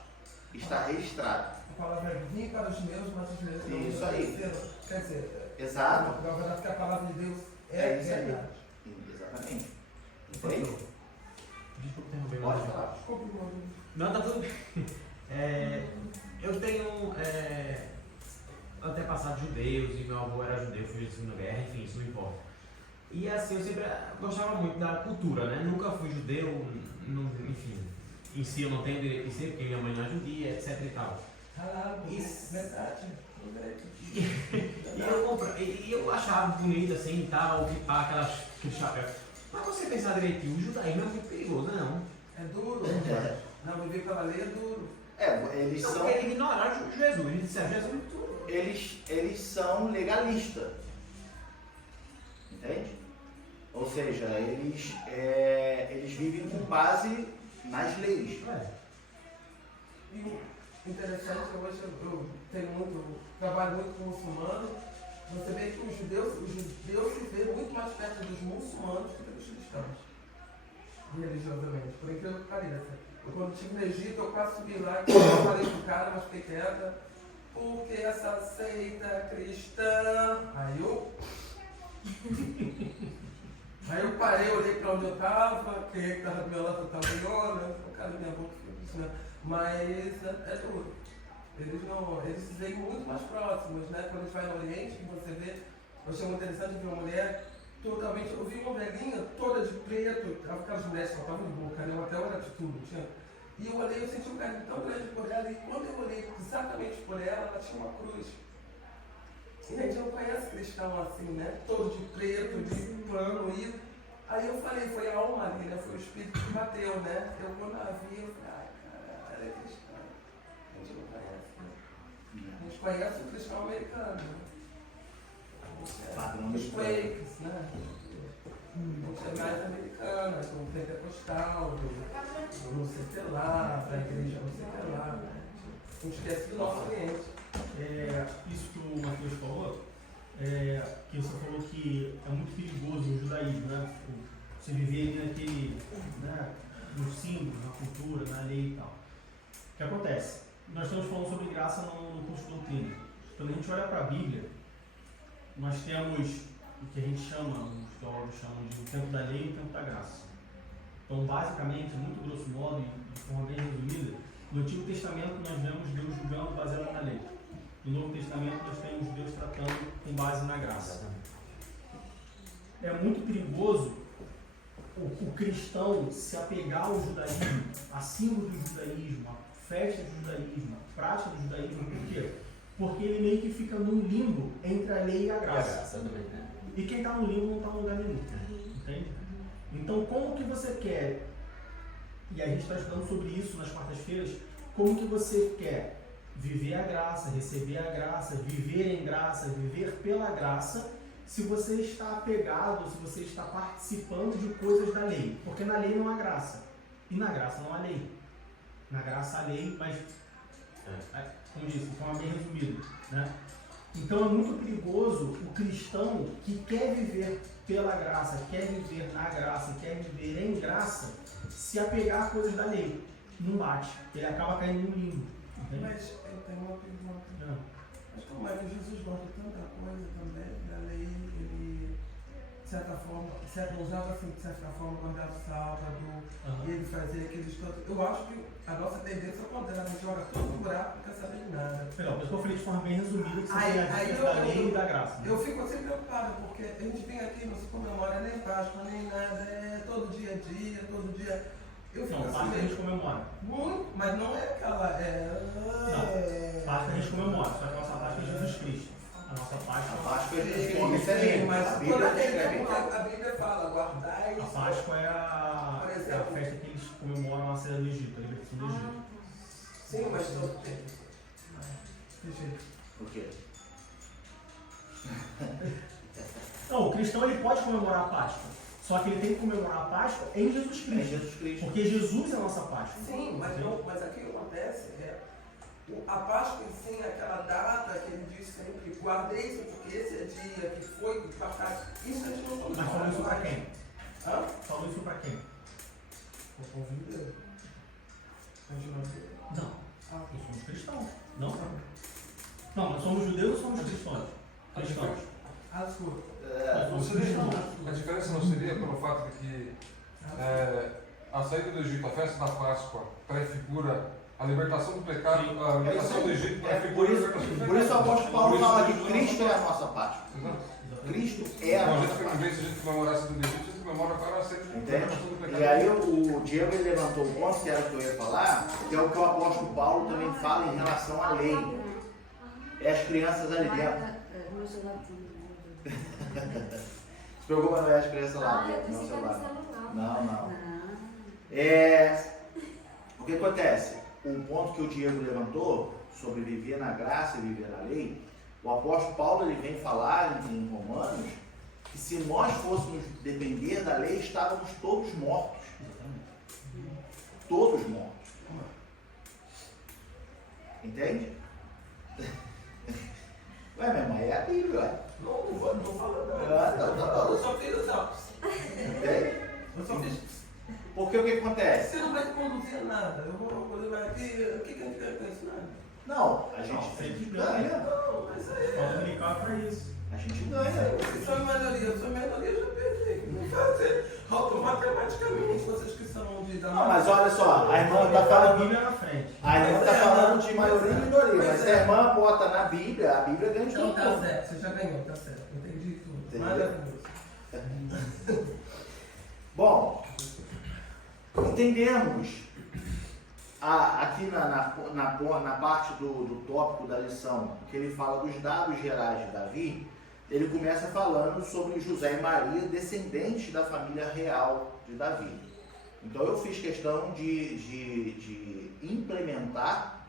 está registrado. A palavra é vim para os meus, mas os meus não. Isso aí. Quer dizer, exato. Na verdade que a palavra de Deus é isso verdade. aí. Exatamente. Entende? Desculpa interromper. Pode mas- falar. Desculpa, irmão. Não, tá tudo bem. Eu tenho antepassados judeus e meu avô era judeu, fugiu da Segunda Guerra, enfim, isso não importa. E assim, eu sempre gostava muito da cultura, né? Nunca fui judeu, enfim, em si eu não tenho direito de ser, porque minha mãe não é judia, etc e tal. Isso. Verdade. E eu achava bonito assim e tal, aquele chapéu. Mas você pensar direitinho, o judaísmo é muito perigoso, não? É duro. Não, viver pela lei é duro. Eles Não, são. porque eles ignoraram Jesus, eles disseram Jesus tudo. Eles são legalistas. Entende? Ou seja, eles vivem com base nas leis. E o interessante, hoje eu trabalho muito com muçulmano, você vê que os judeus se vê muito mais perto dos muçulmanos do que dos cristãos, religiosamente, por incrível que pareça. Eu, quando estive no Egito, eu quase subi lá, eu falei pro cara, mas fiquei quieta, porque essa seita cristã. Aí eu parei, olhei para onde eu estava, quem é que estava do meu lado estava olhando, o cara da minha boca ficou funcionando. Mas é duro. Eles se veem muito mais próximos, né? Quando a gente vai no Oriente, você vê, eu achei muito interessante ver uma mulher totalmente. Eu vi uma velhinha toda de preto, aquelas mulheres que faltavam de boca, né? Até era de tudo, tinha. E eu olhei, eu senti um carinho tão grande por ela, e quando eu olhei exatamente por ela tinha uma cruz. E a gente não conhece cristão assim, né? Todo de preto, de plano, e aí eu falei, foi a alma ali, né? Foi o espírito que bateu, né? Eu quando a vi, eu falei, ai, cara, ela é cristã. A gente não conhece, né? A gente conhece o cristão americano, né? Padrão Os de Quakes, né? A gente é mais americana, do pentecostal, do não sei o que lá, da igreja não sei o que lá, né? A gente esquece do nosso cliente. Isso que o Matheus falou, que você falou que é muito perigoso o judaísmo, né? Você viver ali naquele, né, nos símbolos, na cultura, na lei e tal. O que acontece? Nós estamos falando sobre graça no curso de doutrina. Quando a gente olha para a Bíblia, nós temos o que a gente chama, os teólogos chamam de o tempo da lei e o tempo da graça. Então, basicamente, muito grosso modo e de forma bem resumida, no Antigo Testamento nós vemos Deus julgando baseado na lei. No Novo Testamento nós temos Deus tratando com base na graça. É muito perigoso o cristão se apegar ao judaísmo, a símbolo do judaísmo, a festa do judaísmo, a prática do judaísmo. Por quê? Porque ele meio que fica num limbo entre a lei e a graça. E quem está no limbo não está no lugar nenhum. Entende? Então, como que você quer, e a gente está estudando sobre isso nas quartas-feiras, como que você quer viver a graça, receber a graça, viver em graça, viver pela graça, se você está apegado, se você está participando de coisas da lei. Porque na lei não há graça. E na graça não há lei. Na graça há lei, mas, como disse, de forma bem resumida, né? Então é muito perigoso o cristão que quer viver pela graça, quer viver na graça, quer viver em graça, se apegar a coisas da lei. Não bate. Ele acaba caindo no limbo. Entende? Mas eu tenho uma pergunta. Não. Mas como é que Jesus gosta de tanta coisa também, da lei, ele, de certa forma, usava assim, de certa forma, guardar o sábado, e ele fazia aqueles tantos. Eu acho que a nossa tendência é o contrário, a gente joga tudo no buraco, não quer saber de nada. Melhor, por isso que eu falei de forma bem resumida que você Aí- tem a aí diferença da eu- lei e da graça. Né? Eu fico sempre preocupado, porque a gente vem aqui, não se comemora nem Páscoa, nem nada, é todo dia, todo dia. Eu fico Não, assim, Páscoa a gente comemora. muito, mas não é aquela. Páscoa a gente comemora, só que a nossa Páscoa é Jesus Cristo. A nossa Páscoa. A Páscoa é Jesus Sim, Cristo, é mesmo. mas A toda Bíblia vez descreve que a Bíblia fala, guardai A isso. Páscoa é a Por exemplo. festa que eles comemoram a saída do Egito, a libertação do Egito. Sim, mas todo tempo. O quê? Não, o cristão ele pode comemorar a Páscoa, só que ele tem que comemorar a Páscoa em Jesus É Cristo. Jesus Cristo. Porque Jesus é a nossa Páscoa. Sim, mas aqui o que acontece é a Páscoa em si, aquela data que ele diz sempre, guardei isso porque esse é dia que foi passado. Isso a gente não pode Mas falou isso pra quem? Hã? Falou isso pra quem? O povo judeu. A gente não vê. Não, Ah, nós somos cristãos. Não? Não, nós somos judeus ou somos cristãos? Cristãos. desculpa. Nós somos cristãos. A diferença não seria pelo fato de que a saída do Egito, a festa da Páscoa, prefigura a libertação do pecado, a libertação do Egito, prefigura a libertação do pecado. Por isso o apóstolo Paulo fala que Cristo é a nossa Páscoa. Exato. Cristo é a Então, a nossa gente, em Páscoa. vez de a gente comemorar a saída do Egito, a gente comemora para a saída da libertação do Entende? pecado. E aí o Diego ele levantou um ponto, que era o que eu ia falar, que é o que o apóstolo Paulo também fala em relação à lei. É as crianças ali dentro. Se preocupa, não é as crianças lá dentro, não, celular. Não. O que acontece? O ponto que o Diego levantou sobre viver na graça e viver na lei, o apóstolo Paulo ele vem falar em Romanos que se nós fôssemos depender da lei, estávamos todos mortos. Todos mortos. Entende? Ué, minha mãe, é a Bíblia, ué. Não tô falando Ah, nada. não. Eu só fiz assim, Entende? eu só fiz. Porque o que acontece? Você não vai conduzir nada. Eu vou conduzir aqui. O que a gente quer com isso? Nada. Não, a gente Não, sempre sempre ganha. Não, mas aí. Falta brincar pra isso. A gente ganha. Se sou maioria, eu sou maioria, eu já perdi. Não fazer automaticamente vocês que são de da Não, mas olha só, a irmã está A falando. Bíblia na frente. A irmã está falando de maioria e minoria, mas se a irmã bota na Bíblia, a Bíblia ganha de Então todo tá mundo. certo, você já ganhou, tá certo. Entendi tudo. Entendeu? Maravilhoso. Bom, entendemos aqui na parte do tópico da lição, que ele fala dos dados gerais de Davi, ele começa falando sobre José e Maria, descendentes da família real de Davi. Então eu fiz questão de implementar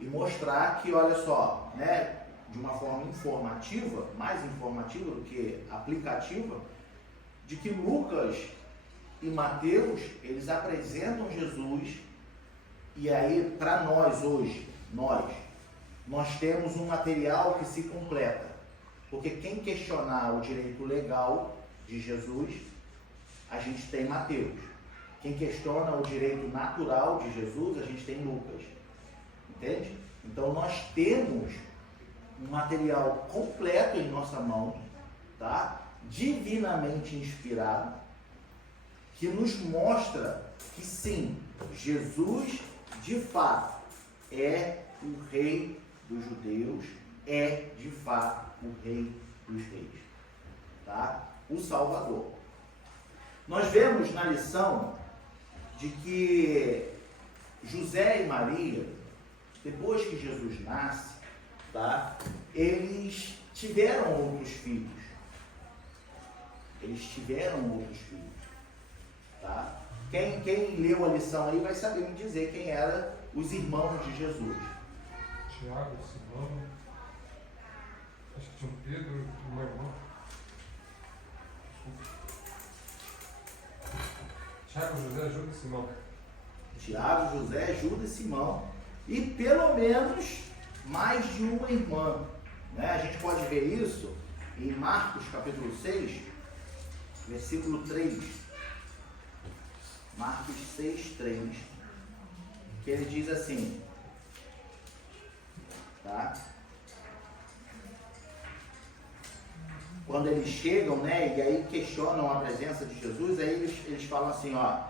e mostrar que, olha só, né, de uma forma informativa, mais informativa do que aplicativa, de que Lucas e Mateus, eles apresentam Jesus, e aí, para nós hoje, nós temos um material que se completa. Porque quem questionar o direito legal de Jesus, a gente tem Mateus. Quem questiona o direito natural de Jesus, a gente tem Lucas. Entende? Então nós temos um material completo em nossa mão, tá? Divinamente inspirado, que nos mostra que sim, Jesus de fato é o rei dos judeus, é de fato o rei dos reis, tá? O Salvador. Nós vemos na lição de que José e Maria, depois que Jesus nasce, tá? Eles tiveram outros filhos. Tá? Quem leu a lição aí vai saber me dizer quem eram os irmãos de Jesus. Tiago, Simão, acho que tinha um Pedro e um irmão. Tiago, José, Judas e Simão. Tiago, José, Judas e Simão. E pelo menos mais de uma irmã. Né? A gente pode ver isso em Marcos capítulo 6, versículo 3. Marcos 6, 3. Que ele diz assim, tá? Quando eles chegam, né, e aí questionam a presença de Jesus, aí eles falam assim, ó,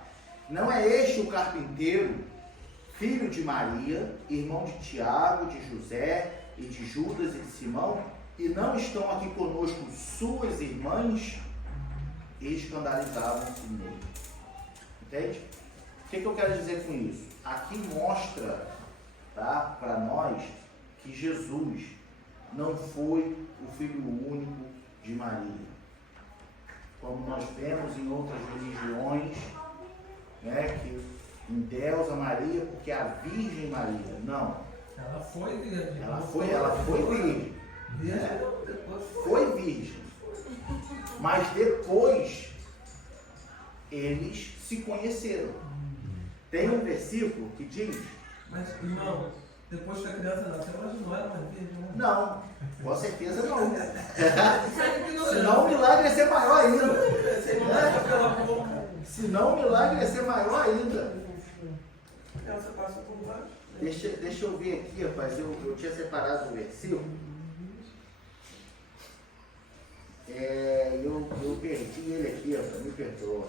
não é este o carpinteiro, filho de Maria, irmão de Tiago, de José e de Judas e de Simão, e não estão aqui conosco suas irmãs? E escandalizavam-se nele. Entende? O que eu quero dizer com isso? Aqui mostra, tá, para nós que Jesus não foi o filho único de Maria, como nós vemos em outras religiões, né, que endeusa Maria porque é a Virgem Maria. Não. Ela foi virgem. Ela foi virgem. Virgem, Né? depois Foi virgem. Mas depois eles se conheceram. Tem um versículo que diz... Mas, irmão, depois que a criança nasceu, ela não era mais virgem, né? Não, com certeza não. Senão Senão o milagre ia ser maior ainda. Você não nasceu pela boca. Senão o milagre ia ser maior ainda. A criança passa por baixo. Deixa eu ver aqui, rapaz. Eu tinha separado o versículo. Eu perdi ele aqui, rapaz. Me perdoa.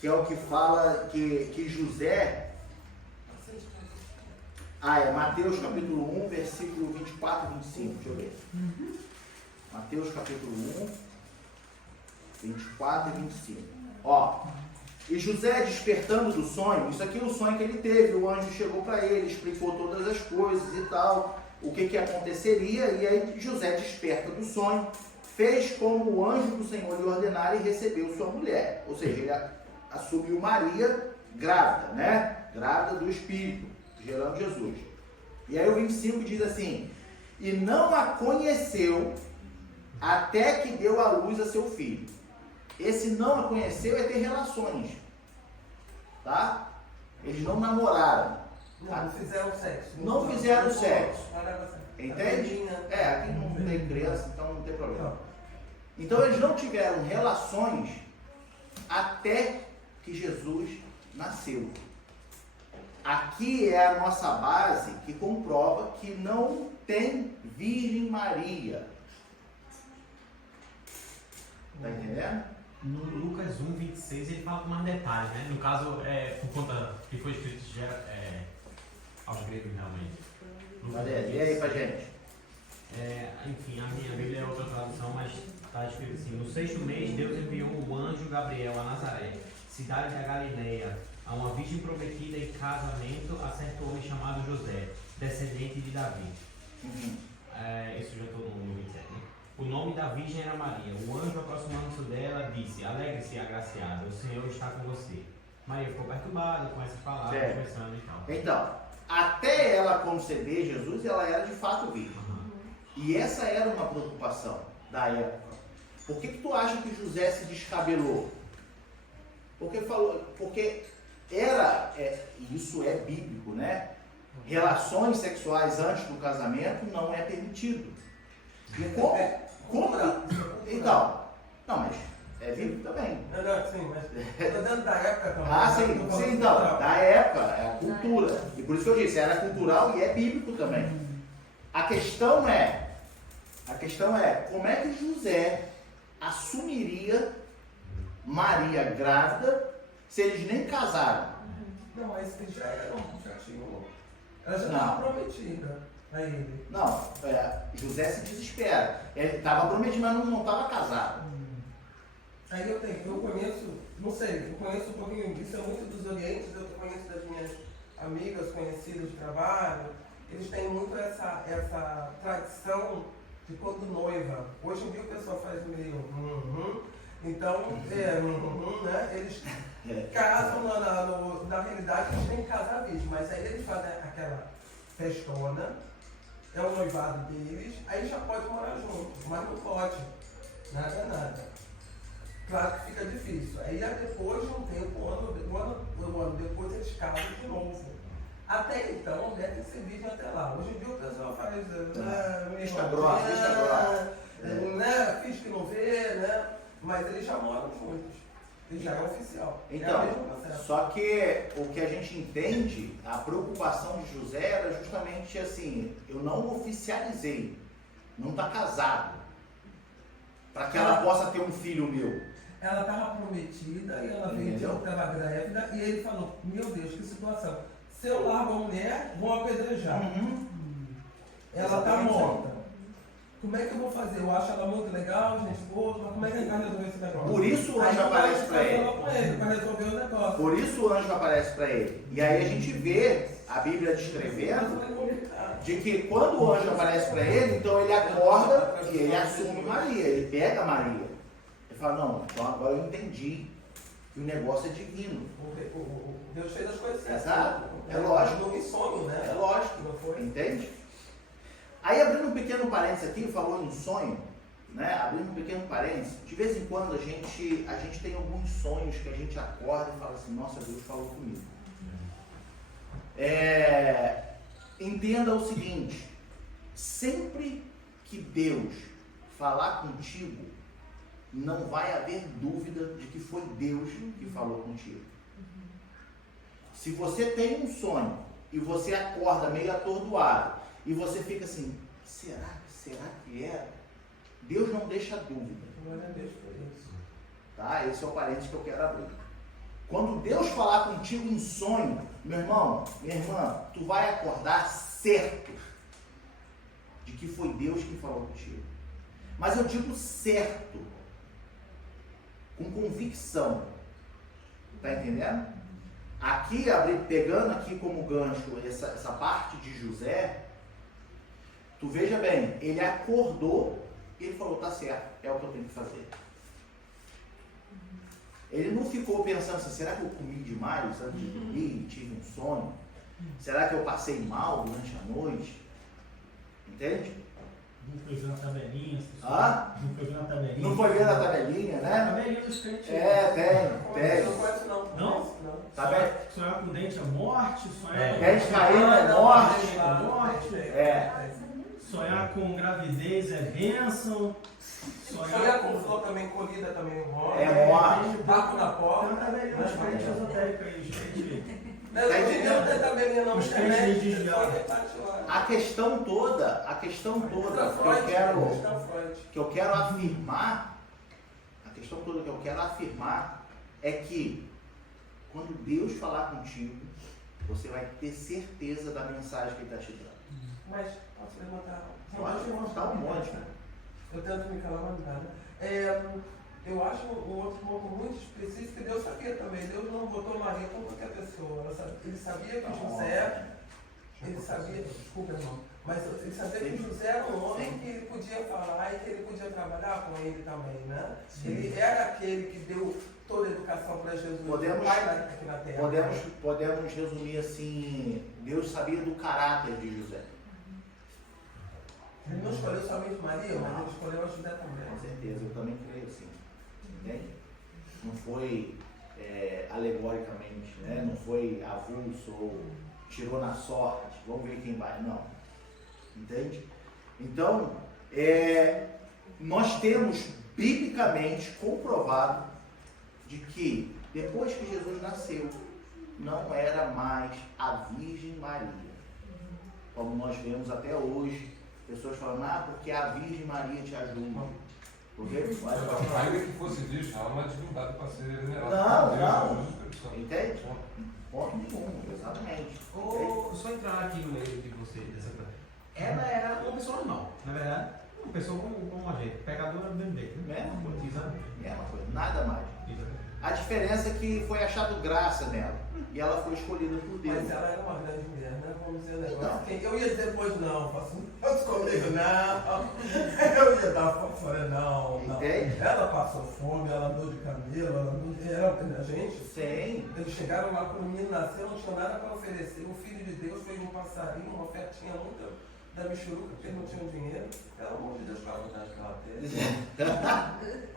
que é o que fala que José... é Mateus capítulo 1, versículo 24 e 25, deixa eu ver. Mateus capítulo 1, 24 e 25. E José despertando do sonho, isso aqui é o sonho que ele teve, o anjo chegou para ele, explicou todas as coisas e tal, o que aconteceria, e aí José desperta do sonho, fez como o anjo do Senhor lhe ordenara e recebeu sua mulher. Ou seja, ele assumiu Maria grávida, né? Grávida do Espírito, gerando Jesus. E aí o 25 diz assim: e não a conheceu até que deu à luz a seu filho. Esse não a conheceu é ter relações, tá? Eles não namoraram. Não fizeram sexo. Não fizeram sexo. Entende? Aqui não tem criança, então não tem problema. Então eles não tiveram relações até que Jesus nasceu. Aqui é a nossa base que comprova que não tem Virgem Maria. Tá entendendo? No Lucas 1, 26, ele fala com mais detalhes, né? No caso, por conta que foi escrito aos gregos, realmente. E aí pra gente? Enfim, a minha Bíblia é outra tradução, mas está escrito assim: no 6º mês, Deus enviou o anjo Gabriel a Nazaré, cidade da Galileia, a uma virgem prometida em casamento a certo homem chamado José, descendente de Davi. Isso já estou no 27, né? O nome da virgem era Maria. O anjo, aproximando-se dela, disse: alegre-se, agraciada, o Senhor está com você. Maria ficou perturbada com essas palavras, conversando e tal. Então, até ela conceber Jesus, ela era de fato virgem. E essa era uma preocupação da época. Por que tu acha que José se descabelou? Porque isso é bíblico, né? Relações sexuais antes do casamento não é permitido. E então, não, mas é bíblico também. Sim, mas estou dando da época também. Sim, então, da época, é a cultura. E por isso que eu disse, era cultural e é bíblico também. A questão é, como é que José assumiria Maria grávida se eles nem casaram? Não, mas eles já tinham. Ela já estava prometida a ele. Não, José se desespera. Ele estava prometido, mas não estava casado. Aí eu conheço, não sei, eu conheço um pouquinho, isso é muito dos Orientes, eu conheço das minhas amigas, conhecidas de trabalho, eles têm muito essa tradição de quando noiva. Hoje em dia o pessoal faz meio então, né? Eles casam na realidade eles têm que casar virgem, mas aí eles fazem aquela festona, é o noivado deles, aí já pode morar junto, mas não pode, nada. Claro que fica difícil. Aí depois de um tempo, um ano depois eles casam de novo. Até então, deve ser virgem até lá. Hoje em dia o pessoal faz Vista grossa, né? Finge que não vê, né? Mas eles já moram juntos. E já é oficial. Então, só que o que a gente entende, a preocupação de José era justamente assim: eu não oficializei, não está casado, para que ela possa ter um filho meu. Ela estava prometida e ela veio dizer que estava grávida e ele falou: meu Deus, que situação. Se eu largo a mulher, vão apedrejar. Ela está morta. Como é que eu vou fazer? Eu acho ela muito legal, gente boa, mas como é que ele vai resolver esse negócio? Por isso o anjo aparece para ele. Para resolver o negócio. Por isso o anjo aparece para ele. E aí a gente vê a Bíblia descrevendo de que quando o anjo aparece para ele, então ele acorda e ele assume Maria, ele pega Maria. Ele fala: não, então agora eu entendi que o negócio é divino. Deus fez as coisas certas. Exato. É lógico. Não sonho, né? É lógico. Não foi? Entende? Aí, abrindo um pequeno parênteses aqui, falou em sonho, né? Abrindo um pequeno parênteses, de vez em quando a gente tem alguns sonhos que a gente acorda e fala assim: nossa, Deus falou comigo. Entenda o seguinte: sempre que Deus falar contigo, não vai haver dúvida de que foi Deus que falou contigo. Se você tem um sonho e você acorda meio atordoado e você fica assim: será que era? Deus não deixa dúvida. Glória a Deus por isso. Tá? Esse é o parênteses que eu quero abrir. Quando Deus falar contigo em sonho, meu irmão, minha irmã, tu vai acordar certo de que foi Deus que falou contigo. Mas eu digo certo, com convicção. Tá entendendo? Aqui, pegando aqui como gancho essa parte de José, tu veja bem, ele acordou e ele falou, tá certo, é o que eu tenho que fazer. Ele não ficou pensando assim, será que eu comi demais antes de dormir, tive um sonho? Será que eu passei mal durante a noite? Entende? Não foi ver na tabelinha. Ah? Não foi ver na tabelinha. Não foi ver na tabelinha, A né? tabelinha dos crentes. Tem. Não pode não. Não? Tá bem? Sonhar com dente é morte, sonhar com... Dente caindo é morte. Sonhar com gravidez é bênção. Sonhar com flor também colhida também morre. É morte. Barco na Tem porta. uma tabelinha dos crentes esotéricos aí, gente. Não tem tabelinha não. Os crentes desviados. A questão toda que eu quero afirmar, é que quando Deus falar contigo, você vai ter certeza da mensagem que Ele está te dando. Mas posso levantar? Pode levantar um monte, né? Eu tento me calar, mas nada. Eu acho um outro ponto muito específico que Deus sabia também. Deus não botou Maria como qualquer pessoa. Ele sabia que José... Ele sabia... Desculpa, irmão. Mas ele sabia que José era um homem que ele podia falar e que ele podia trabalhar com ele também, né? Sim. Ele era aquele que deu toda a educação para Jesus. Podemos- o pai aqui na terra. Podemos resumir assim, Deus sabia do caráter de José. Ele não escolheu somente Maria, mas ele escolheu a José também. Com certeza, eu também creio assim. Entende? Não foi alegoricamente, né? Não foi avulso ou tirou na sorte, vamos ver quem vai. Não. Entende? Então, nós temos biblicamente comprovado de que depois que Jesus nasceu, não era mais a Virgem Maria. Como nós vemos até hoje, pessoas falando, porque a Virgem Maria te ajuda. Porque Ainda que fosse virgem, ela não é divindade para ser venerada. Não. Entende? Ponto nenhum, exatamente. Só entrar aqui no meio de você, dessa coisa. Ela era uma pessoa normal, na verdade. Uma pessoa como a gente, pegadora do mesmo jeito. Mesma coisa. Exatamente. Mesma coisa, nada mais. Exatamente. A diferença é que foi achado graça nela. E ela foi escolhida por Deus. Mas ela era uma grande mulher, né? Vamos dizer o negócio. Então. Eu ia dizer depois não, faço comigo não. Eu ia dar fora, não. Entende? Ela passou fome, ela andou de camelo, ela andou de... Gente, Sim. eles chegaram lá quando o menino nasceu, não tinha nada para oferecer. O filho de Deus fez um passarinho, uma ofertinha muita da Michuruca, porque eles não tinham dinheiro. Pelo amor de Deus, qual a vontade que ela teve?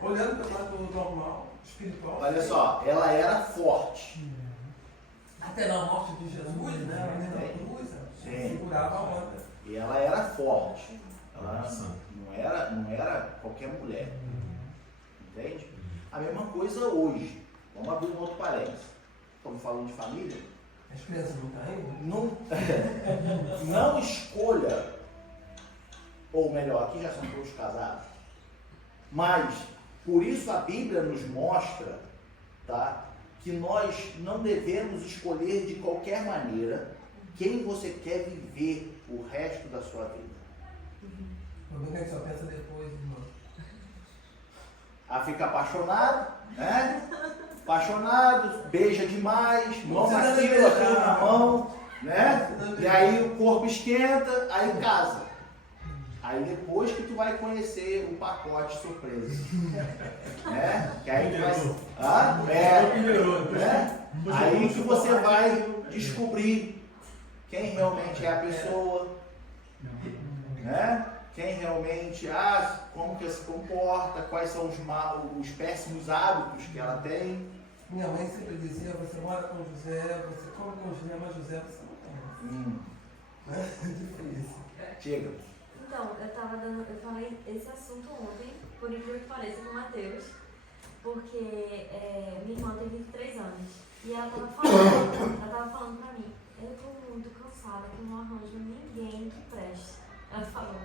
Olhando pelo lado normal, espiritual. Olha só, ela era forte. Até na morte de Jesus, né? Ela na cruz, Sim. segurava a onda. E ela era forte. Ela Nossa. não era qualquer mulher. Entende? A mesma coisa hoje. Vamos abrir um outro parênteses. Estamos falando de família. As crianças não estão indo? Não escolha, ou melhor, aqui já são todos casados, mas por isso a Bíblia nos mostra, tá, que nós não devemos escolher de qualquer maneira quem você quer viver o resto da sua vida. O problema é que só pensa depois, irmão. A ficar apaixonado, né? Apaixonado, beija demais, mão naquilo, aquilo na mão, né? E aí o corpo esquenta, aí casa. Aí depois que tu vai conhecer o pacote surpresa. Né? Que aí tu vai. Aí que você vai descobrir quem realmente é a pessoa, né? Quem realmente, como que ela se comporta, quais são os péssimos hábitos que ela tem. Minha mãe sempre dizia, você mora com José, você come com José, mas José você não come. É difícil. Chega. Então, eu falei esse assunto ontem, por incrível que pareça, com o Matheus, porque minha irmã tem 23 anos e ela tava falando pra mim, eu tô muito cansada, que não arranjo ninguém que preste. Ela falou,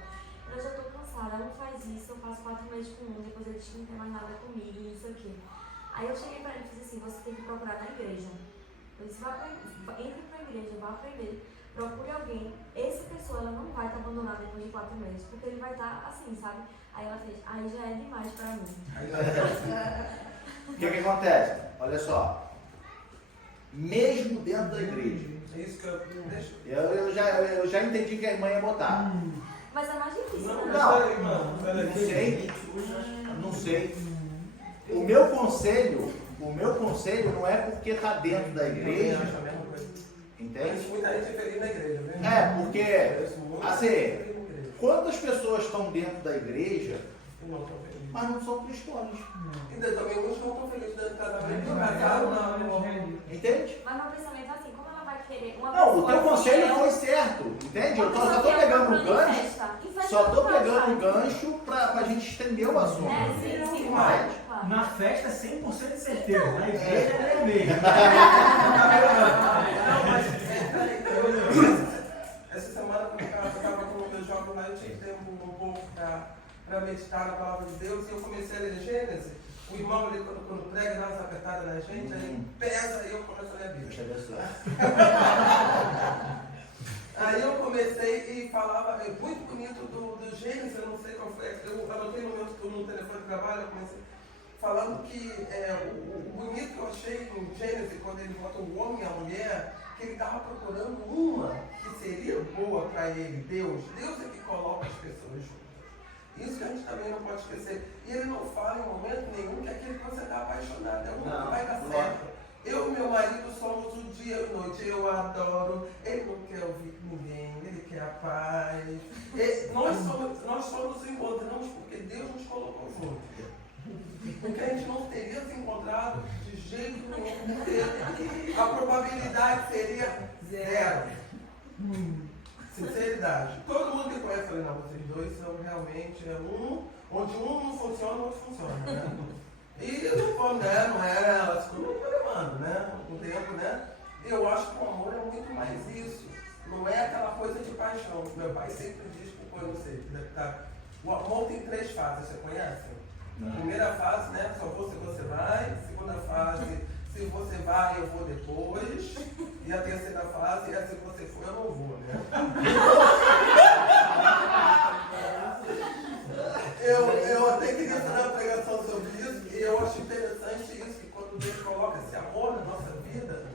eu já tô cansada, ela não faz isso, eu passo 4 meses com um, depois ele diz que não tem mais nada comigo, não sei o quê. Aí eu cheguei pra ele e disse assim, você tem que procurar na igreja. Eu disse, entre pra igreja, vá aprender, procure alguém. Essa pessoa, ela não vai te abandonar depois de 4 meses, porque ele vai estar assim, sabe? Aí ela fez, aí já é demais pra mim. O que acontece? Olha só. Mesmo dentro da igreja. É isso que eu deixo. Eu já entendi que a irmã ia botar. Mas é mais difícil, Não, né? Não. peraí, mano. Peraí. Não sei. O meu conselho não é porque está dentro da igreja, Acho a mesma coisa. entende? Mas muita gente é feliz na igreja, né? É, porque, Parece muito assim, feliz na igreja. quantas pessoas estão dentro da igreja, E não estão felizes. mas não são cristãos, Ainda também muitos não estão felizes dentro do casamento. Casaram na. entende? Mas meu pensamento é assim, como ela vai querer uma Não, o pessoa teu conselho fiel, foi certo, entende? Eu uma só pessoa tô fiel pegando um comprando gancho, festa. Em festa só tô não vai, pegando um sabe? gancho pra gente estender o assunto. É, sim, Mas- claro. Na festa, 100% de certeza. Na igreja é mesmo. Não, mas essa semana, quando eu estava com o meu jovem lá, eu tinha tempo um pouco para meditar na palavra de Deus, e eu comecei a ler Gênesis. O irmão ali, quando prega, dá umas apertadas na gente, aí pesa, e eu começo a ler a Bíblia. Deixa eu ver só. Aí eu comecei e falava, é muito bonito do Gênesis, eu não sei qual foi, eu anotei no telefone de trabalho, eu comecei falando que o bonito que eu achei em Gênesis, quando ele bota o homem e a mulher, que ele estava procurando uma que seria boa para ele, Deus é que coloca as pessoas juntas. Isso que a gente também não pode esquecer. E ele não fala em momento nenhum que aquele que você está apaixonado é o que vai dar certo. Eu e meu marido somos o dia e noite, eu adoro, ele não quer ouvir ninguém, ele quer a paz. Nós só nos encontramos porque Deus nos colocou juntos. Porque a gente não teria se encontrado de jeito nenhum, porque a probabilidade seria 0. Sinceridade. Todo mundo que conhece ali, não, vocês dois são realmente onde um não funciona, o outro funciona, né? E não foi, né? Não é, ela ficou levando, né? Com o tempo, né? Eu acho que o amor é muito mais isso. Não é aquela coisa de paixão. Meu pai sempre diz que, pô, não sei, o amor tem 3 fases, você conhece? Não. Primeira fase, né? Só vou se você vai. Segunda fase, se você vai, eu vou depois. E a terceira fase é se você for, eu não vou, né? Eu até queria fazer uma pregação sobre isso, e eu acho interessante isso, que quando Deus coloca esse amor na nossa vida,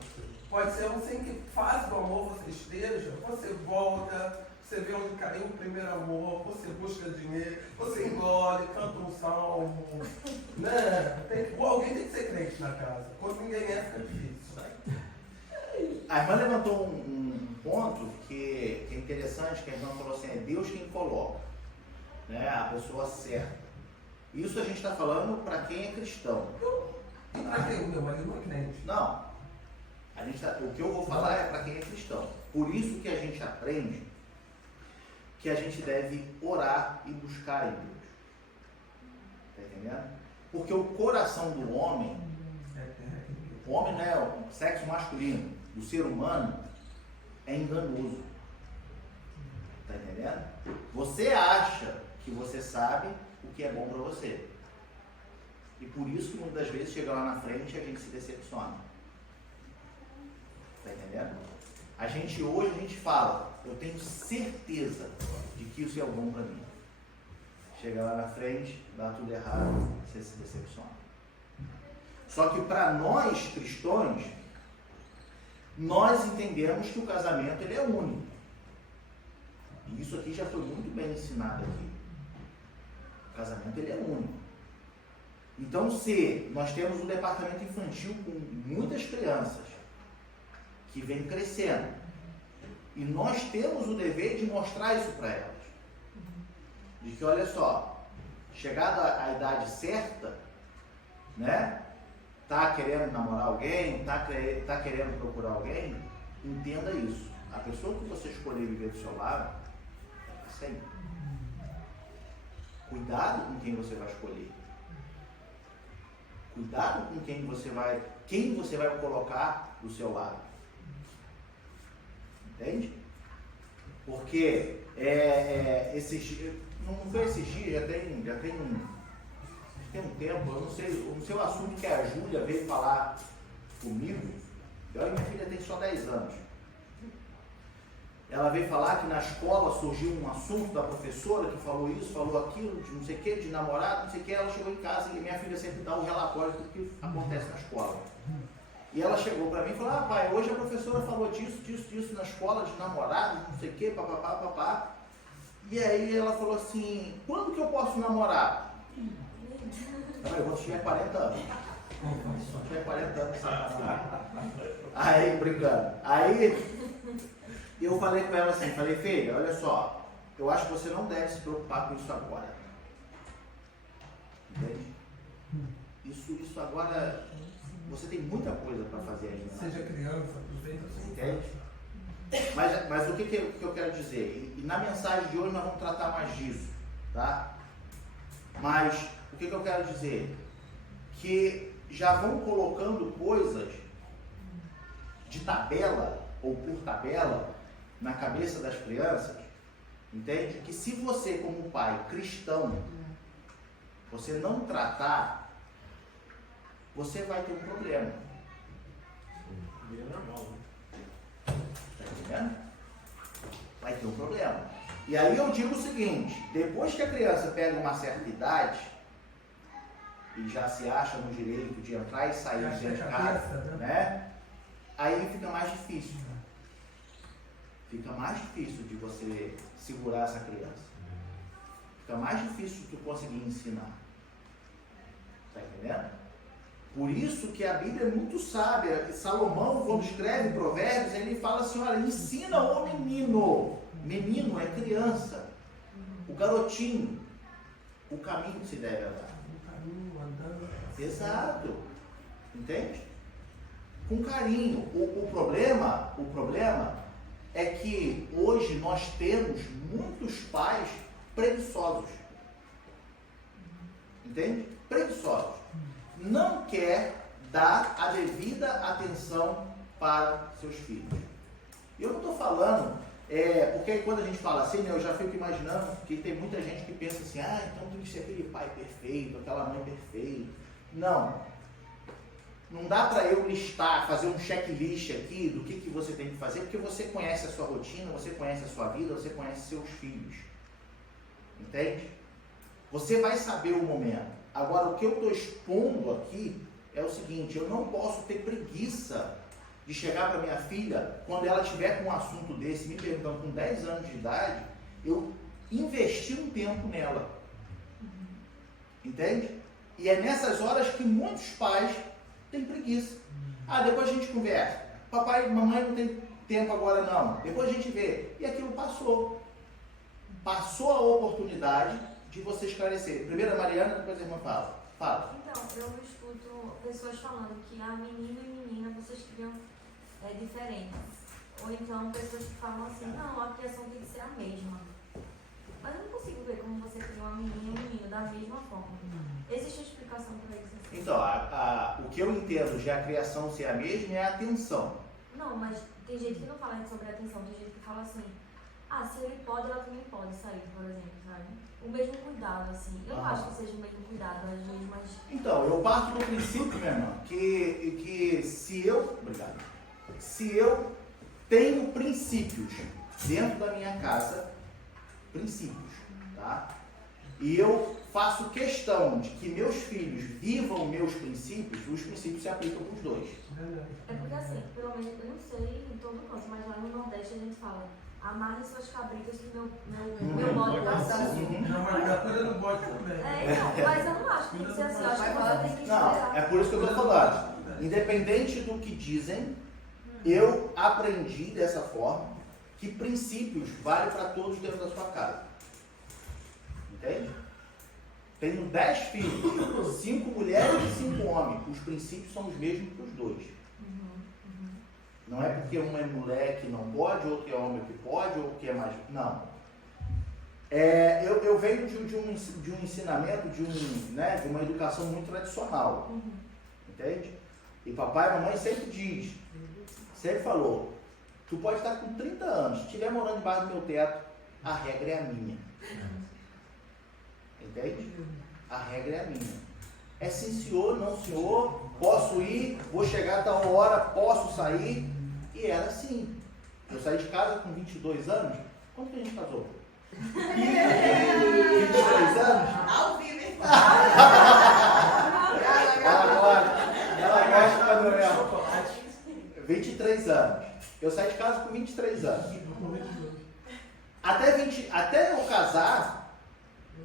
pode ser não sei em que fase do amor você esteja, você volta, você vê onde caiu o primeiro amor, você busca dinheiro, você engole, canta um salmo, né? Alguém tem que ser crente na casa, quando ninguém é, fica difícil. A irmã levantou um ponto que é interessante, que a irmã falou assim, é Deus quem coloca, né, a pessoa certa. Isso a gente está falando para quem é cristão. E para quem? Meu marido não é crente. Não. O que eu vou falar é para quem é cristão. Por isso que a gente aprende que a gente deve orar e buscar em Deus. Está entendendo? Porque o coração do homem, o homem, né, o sexo masculino do ser humano é enganoso. Está entendendo? Você acha que você sabe o que é bom para você. E por isso que muitas vezes chega lá na frente e a gente se decepciona. Está entendendo? Hoje a gente fala, eu tenho certeza de que isso é bom para mim. Chega lá na frente, dá tudo errado, você se decepciona. Só que para nós cristãos, nós entendemos que o casamento ele é único. E isso aqui já foi muito bem ensinado aqui. O casamento ele é único. Então, se nós temos um departamento infantil com muitas crianças que vem crescendo, e nós temos o dever de mostrar isso para elas. De que, olha só, chegada a idade certa, né? Tá querendo namorar alguém, tá querendo procurar alguém, entenda isso. A pessoa que você escolher viver do seu lado, é para sempre. Cuidado com quem você vai escolher. Cuidado com quem você vai colocar do seu lado. Entende? Porque não foi esses dias, já tem tem um tempo, eu não sei o assunto que a Júlia veio falar comigo. Eu e minha filha tem só 10 anos. Ela veio falar que na escola surgiu um assunto da professora que falou isso, falou aquilo, de não sei o que, de namorado, não sei o que. Ela chegou em casa e minha filha sempre dá o relatório do que acontece na escola. E ela chegou para mim e falou: ah, pai, hoje a professora falou disso na escola, de namorado, não sei o que, papapá, papá. E aí ela falou assim: quando que eu posso namorar? Eu vou tiver 40 anos. Só tiver 40 anos, aí, brincando. Aí eu falei com ela assim, falei: filha, olha só, eu acho que você não deve se preocupar com isso agora. Entende? Isso agora, você tem muita coisa para fazer ainda. Seja criança, aproveita. Entende? Mas o que eu quero dizer? E na mensagem de hoje nós vamos tratar mais disso, tá? Mas o que eu quero dizer? Que já vão colocando coisas de tabela ou por tabela na cabeça das crianças, entende? Que se você, como pai cristão, você não tratar, você vai ter um problema. Vira normal, né? Tá entendendo? Vai ter um problema. E aí eu digo o seguinte: depois que a criança pega uma certa idade e já se acha no direito de entrar e sair de dentro de casa, né? Aí fica mais difícil. Fica mais difícil de você segurar essa criança. Fica mais difícil de tu conseguir ensinar. Tá entendendo? Por isso que a Bíblia é muito sábia. E Salomão, quando escreve Provérbios, ele fala assim: olha, ensina o menino. Menino é criança. O garotinho. O caminho que se deve andar. Um caminho, andando. Exato. Entende? Com carinho. O problema é que hoje nós temos muitos pais preguiçosos. Entende? Preguiçosos. Não quer dar a devida atenção para seus filhos. Eu não estou falando, porque aí quando a gente fala assim, né, eu já fico imaginando que tem muita gente que pensa assim: ah, então tem que ser aquele pai perfeito, aquela mãe perfeita. Não. Não dá para eu listar, fazer um checklist aqui do que você tem que fazer, porque você conhece a sua rotina, você conhece a sua vida, você conhece seus filhos. Entende? Você vai saber o momento. Agora, o que eu estou expondo aqui é o seguinte: eu não posso ter preguiça de chegar para minha filha, quando ela tiver com um assunto desse, me perguntando com 10 anos de idade, eu investir um tempo nela. Entende? E é nessas horas que muitos pais têm preguiça. Ah, depois a gente conversa. Papai e mamãe não tem tempo agora não. Depois a gente vê. E aquilo passou. Passou a oportunidade de você esclarecer. Primeiro a Mariana, depois a irmã fala. Fala. Então, eu escuto pessoas falando que menino e menina vocês criam diferentes. Ou então pessoas que falam assim: não, a criação tem que ser a mesma. Mas eu não consigo ver como você cria uma menina e um menino da mesma forma. Existe explicação para isso? Assim? Então, o que eu entendo de a criação ser a mesma é a atenção. Não, mas tem gente que não fala sobre a atenção, tem gente que fala assim: ah, se ele pode, ela também pode sair, por exemplo, sabe? O mesmo cuidado, assim. Eu não acho que seja o mesmo cuidado, às vezes, mas... Então, eu parto do princípio, minha irmã, que se eu tenho princípios dentro da minha casa, princípios, tá? E eu faço questão de que meus filhos vivam meus princípios, os princípios se aplicam para os dois. É porque assim, pelo menos, eu não sei em todo canto, mas lá no Nordeste a gente fala: amarre suas cabritas que meu bode passar. Não, mas a coisa não pode também. Então, mas eu não acho que tem que ser assim, eu acho que ela tem que esperar. Não, é por isso que eu estou falando. Independente do que dizem, eu aprendi dessa forma que princípios valem para todos dentro da sua casa. Entende? Tenho 10 filhos, 5 mulheres e 5 homens. Os princípios são os mesmos para os dois. Não é porque um é mulher que não pode, outro é homem que pode, ou que é mais... Não. Eu venho de um ensinamento, de uma educação muito tradicional. Entende? E papai e mamãe sempre falou: tu pode estar com 30 anos, se estiver morando debaixo do meu teto, a regra é a minha. Entende? A regra é a minha. É sim, senhor, não, senhor, posso ir, vou chegar a tal hora, posso sair. E era assim. Eu saí de casa com 22 anos. Quanto que a gente casou? 23 anos? Ao vivo, hein? Ela gosta quando eu erro. 23 anos. Eu saí de casa com 23 anos. Até eu casar,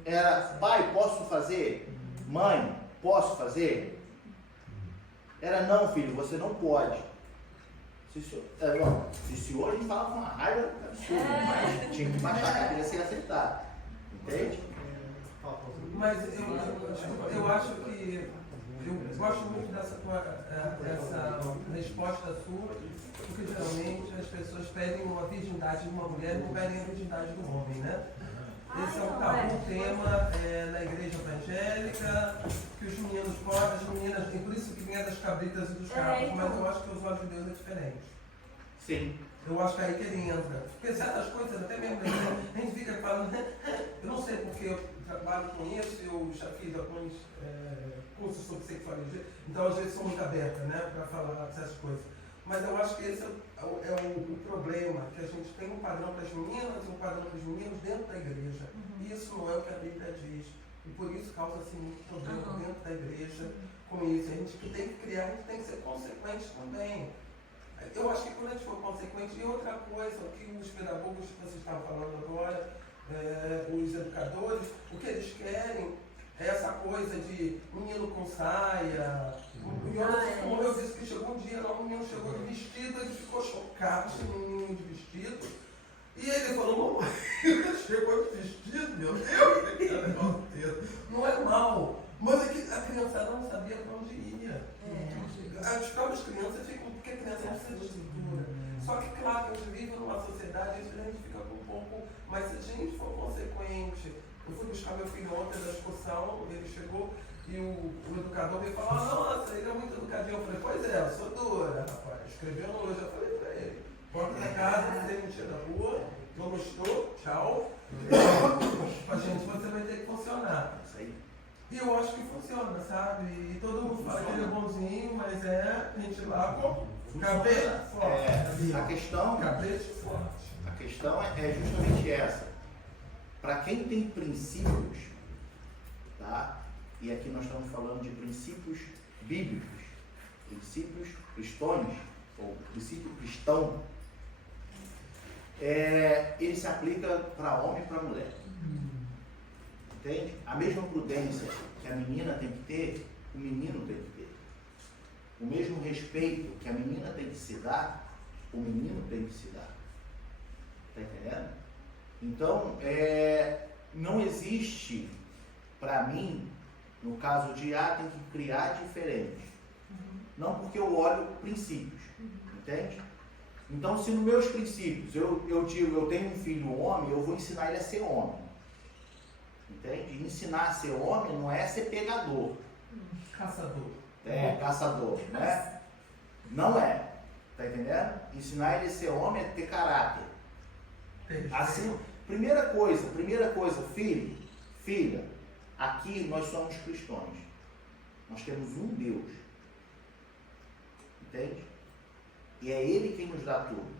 era, pai, posso fazer? Mãe, posso fazer? Era, não, filho, você não pode. Se senhor, a gente fala com uma raiva absurda, mas tinha que baixar a cabeça e aceitar. Entende? Mas eu acho que eu gosto muito dessa resposta sua, porque geralmente as pessoas pedem uma virgindade de uma mulher e não pedem a virgindade do homem, né? Esse é um tema na igreja evangélica, que os meninos podem, as meninas, e por isso que vem das cabritas e dos cabos, mas eu acho que os olhos de Deus é diferente. Sim. Eu acho que é aí que ele entra. Porque certas coisas, até mesmo a gente fica falando, eu não sei porque eu trabalho com isso, eu já fiz alguns cursos sobre sexualidade, então às vezes sou muito aberta, né, para falar dessas coisas. Mas eu acho que esse é o problema, que a gente tem um padrão para as meninas e um padrão para os meninos dentro da igreja. E isso não é o que a Bíblia diz. E por isso causa-se muito problema dentro da igreja com isso. A gente tem que criar, a gente tem que ser consequente também. Eu acho que quando a gente for consequente, e outra coisa, o que os pedagogos que vocês estavam falando agora, os educadores, o que eles querem é essa coisa de menino com saia. Como eu disse que chegou um dia lá, o menino chegou de vestido, ele ficou chocado, esse menino de vestido. E ele falou, mamãe, ele chegou de vestido, meu Deus, não é mal. Mas é que a criançada não sabia para onde ia. As próprias crianças ficam, porque a criança não precisa de estrutura. Só que, claro, a gente vive numa sociedade, a gente fica com um pouco, mas se a gente for consequente. Eu fui buscar meu filho ontem da excursão, ele chegou e o educador me falou, nossa, ele é muito educadinho. Eu falei, pois é, eu sou dura, rapaz. Escreveu no hoje, eu falei pra ele, volta pra casa, você me tira da rua, não gostou, tchau. A gente, você vai ter que funcionar. Isso aí. E eu acho que funciona, sabe? E todo mundo fala que ele é bonzinho, mas a gente lá com cabelo forte. A questão é justamente essa. Para quem tem princípios, tá? E aqui nós estamos falando de princípios bíblicos, princípios cristãos, ou princípio cristão, ele se aplica para homem e para mulher. Entende? A mesma prudência que a menina tem que ter, o menino tem que ter. O mesmo respeito que a menina tem que se dar, o menino tem que se dar. Está entendendo? Então, não existe, para mim, no caso de tem que criar diferente. Não porque eu olho princípios, entende? Então, se nos meus princípios eu digo, eu tenho um filho homem, eu vou ensinar ele a ser homem. Entende? Ensinar a ser homem não é ser pegador. Caçador. Caçador, né? Não é. Tá entendendo? Ensinar ele a ser homem é ter caráter. Assim, primeira coisa, filho, filha, aqui nós somos cristãos. Nós temos um Deus. Entende? E é Ele quem nos dá tudo.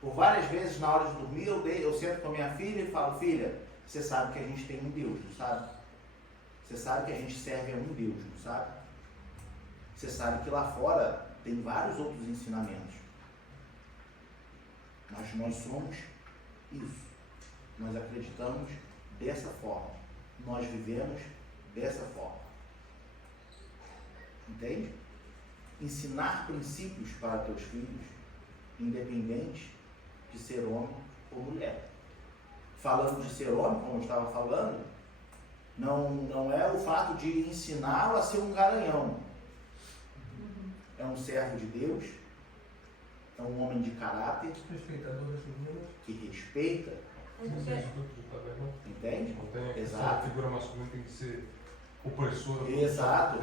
Por várias vezes, na hora de dormir, eu sento com a minha filha e falo, filha, você sabe que a gente tem um Deus, não sabe? Você sabe que a gente serve a um Deus, não sabe? Você sabe que lá fora tem vários outros ensinamentos. Mas nós somos isso. Nós acreditamos dessa forma. Nós vivemos dessa forma. Entende? Ensinar princípios para teus filhos, independente de ser homem ou mulher. Falando de ser homem, como eu estava falando, não é o fato de ensiná-lo a ser um garanhão. É um servo de Deus, é um homem de caráter, Respeitador das meninas, que respeita, entende? Não tem Exato. a figura masculina tem que ser opressora. Exato.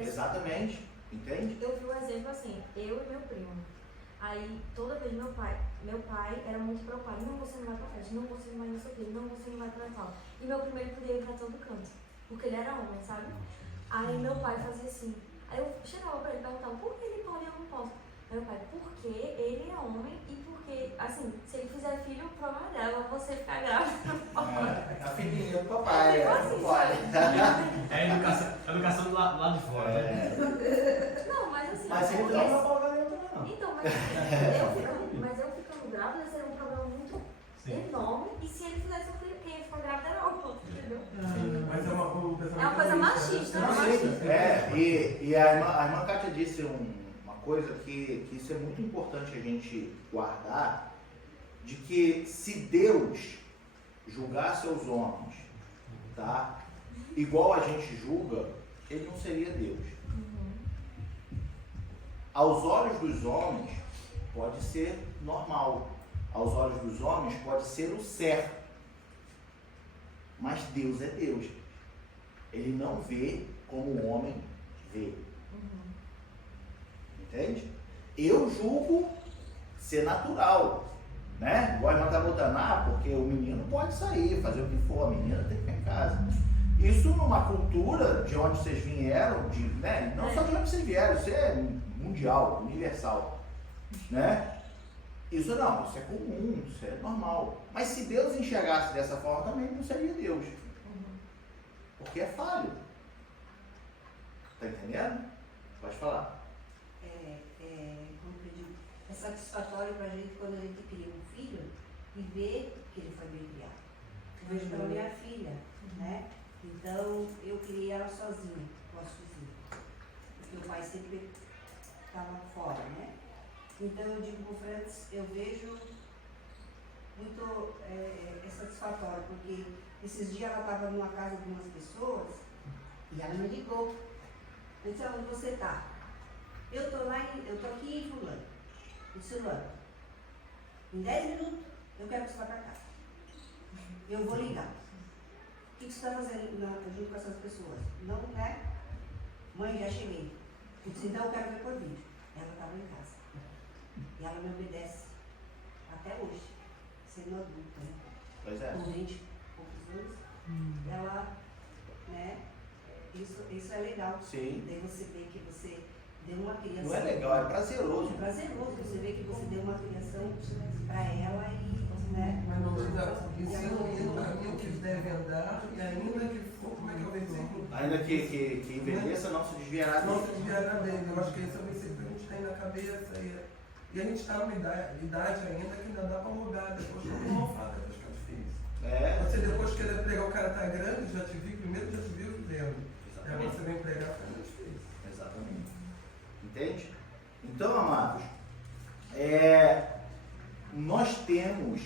Exatamente, entende? Eu vi um exemplo assim, eu e meu primo. Aí, toda vez meu pai era muito preocupado, não, você não vai pra festa, não, você não vai não sei o quê, não, você não vai pra tal. E meu primo, ele podia ir pra todo canto, porque ele era homem, sabe? Aí meu pai fazia assim. Aí eu chegava pra ele e perguntava por que ele pode e eu não posso. Aí meu pai, porque ele é homem e porque, assim, se ele fizer filho, o problema é dela, você ficar grávida. A filhinha do papai, Assim, não pode. É a educação do lado de fora. Né? Não, mas assim. Mas ele porque- não vai folgar nenhum também, não. Então, mas eu ficando grávida seria um problema muito Sim. enorme. E se ele fizesse um filho, quem ia ficar grávida era o outro, entendeu? Mas é uma coisa É uma coisa machista, né? E a irmã Kátia disse uma coisa que isso é muito importante a gente guardar, de que se Deus julgasse aos homens, tá, igual a gente julga, ele não seria Deus. Aos olhos dos homens pode ser normal, aos olhos dos homens pode ser o certo, mas Deus é Deus. Ele não vê como o homem vê. Entende? Eu julgo ser natural, né? Igual a irmã está botando, porque o menino pode sair, fazer o que for, a menina tem que ficar em casa. Isso numa cultura de onde vocês vieram, né? Não só de onde vocês vieram, isso é mundial, universal, né? Isso não, isso é comum, isso é normal. Mas se Deus enxergasse dessa forma também, não seria Deus. Porque é falho. Tá entendendo? Pode falar. Como que eu digo, é satisfatório pra gente quando a gente cria um filho e ver que ele foi bem criado. Eu vejo pela minha filha, né? Então, eu criei ela sozinha, posso dizer. Porque o pai sempre estava fora, né? Então, eu digo pro Francis, eu vejo muito satisfatório, porque esses dias ela estava numa casa de umas pessoas e ela me ligou. Eu disse, onde você está? Eu tô aqui em fulano. Eu disse, Fulano, em 10 minutos eu quero que você vá para casa. Eu vou ligar. O que você está fazendo junto com essas pessoas? Não, né? Mãe, já cheguei. Eu disse, então eu quero ver por vídeo. Ela estava em casa. E ela me obedece até hoje, sendo adulta, né? Pois é. Com 20 e poucos anos. Ela, né? Isso é legal. Sim. Daí você vê que você deu uma criação. Não é legal, é prazeroso. É prazeroso você vê que você deu uma criação para ela e, né? Mas não ensina o caminho que deve andar e ainda que for, como é que é o versículo? Ainda que envelheça, não se desviará Não dele. se desviará dele. Eu acho que esse é o versículo que a gente tem na cabeça e a gente está numa idade ainda que ainda dá para mudar, depois que eu não falo, depois que eu fiz. Você depois querer pregar, o cara tá grande, já te vi, primeiro já te viu vendo. Agora você vem pregar, fica muito difícil. Exatamente. Entende? Então, amados, nós temos,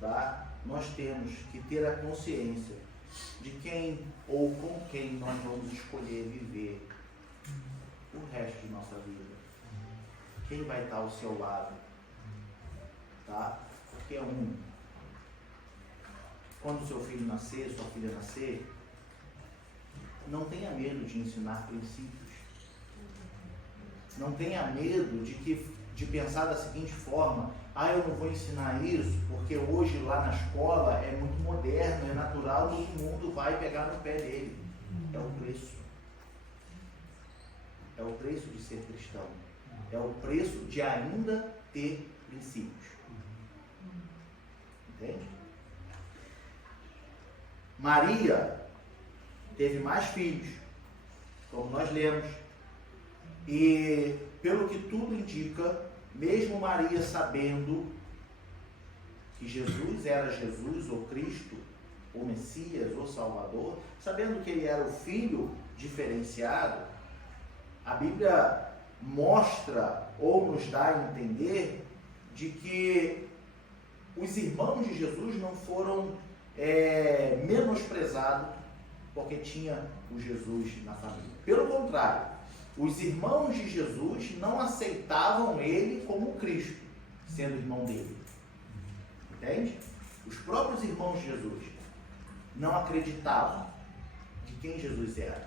tá? Nós temos que ter a consciência de quem ou com quem nós vamos escolher viver o resto de nossa vida. Quem vai estar ao seu lado, tá? Porque quando seu filho nascer, sua filha nascer, não tenha medo de ensinar princípios. Não tenha medo de pensar da seguinte forma: eu não vou ensinar isso porque hoje lá na escola é muito moderno, é natural, todo mundo vai pegar no pé dele. É o preço. É o preço de ser cristão. É o preço de ainda ter princípios. Entende? Maria teve mais filhos, como nós lemos. E pelo que tudo indica, mesmo Maria sabendo que Jesus era Jesus, ou Cristo, ou Messias, ou Salvador, sabendo que ele era o filho diferenciado, a Bíblia mostra ou nos dá a entender de que os irmãos de Jesus não foram menosprezados porque tinha o Jesus na família. Pelo contrário, os irmãos de Jesus não aceitavam ele como Cristo, sendo irmão dele. Entende? Os próprios irmãos de Jesus não acreditavam de quem Jesus era.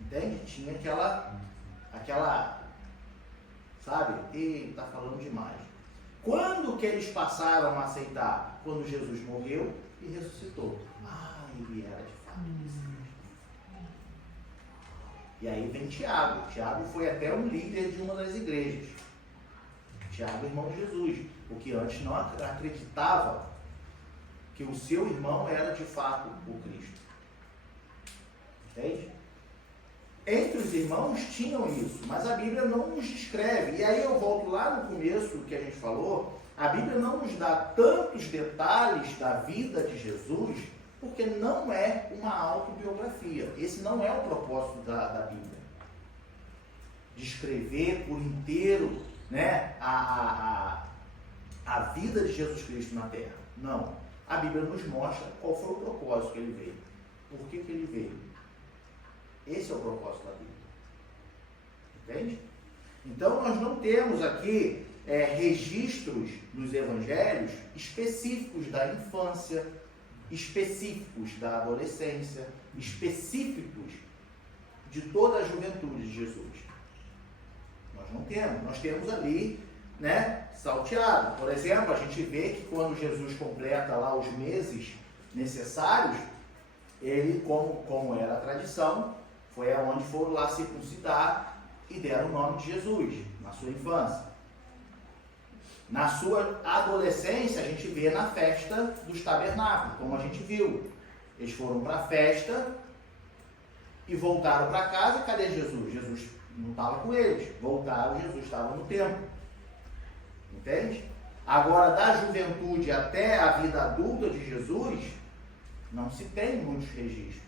Entende? Tinha aquela, sabe? Ele está falando demais. Quando que eles passaram a aceitar? Quando Jesus morreu e ressuscitou. Ele era de fato. E aí vem Tiago. Tiago foi até um líder de uma das igrejas. Tiago, irmão de Jesus, porque antes não acreditava que o seu irmão era de fato o Cristo. Entende? Entre os irmãos tinham isso, mas a Bíblia não nos descreve. E aí eu volto lá no começo que a gente falou, a Bíblia não nos dá tantos detalhes da vida de Jesus, porque não é uma autobiografia. Esse não é o propósito da Bíblia. Descrever por inteiro, né, a vida de Jesus Cristo na Terra. Não. A Bíblia nos mostra qual foi o propósito que ele veio. Por que ele veio? Esse é o propósito da Bíblia. Entende? Então nós não temos aqui registros nos evangelhos específicos da infância, específicos da adolescência, específicos de toda a juventude de Jesus. Nós não temos. Nós temos ali, né, salteado. Por exemplo, a gente vê que quando Jesus completa lá os meses necessários, ele, como era a tradição, foi aonde foram lá circuncidar e deram o nome de Jesus, na sua infância. Na sua adolescência, a gente vê na festa dos tabernáculos, como a gente viu. Eles foram para a festa e voltaram para casa. Cadê Jesus? Jesus não estava com eles. Voltaram, Jesus estava no templo. Entende? Agora, da juventude até a vida adulta de Jesus, não se tem muitos registros.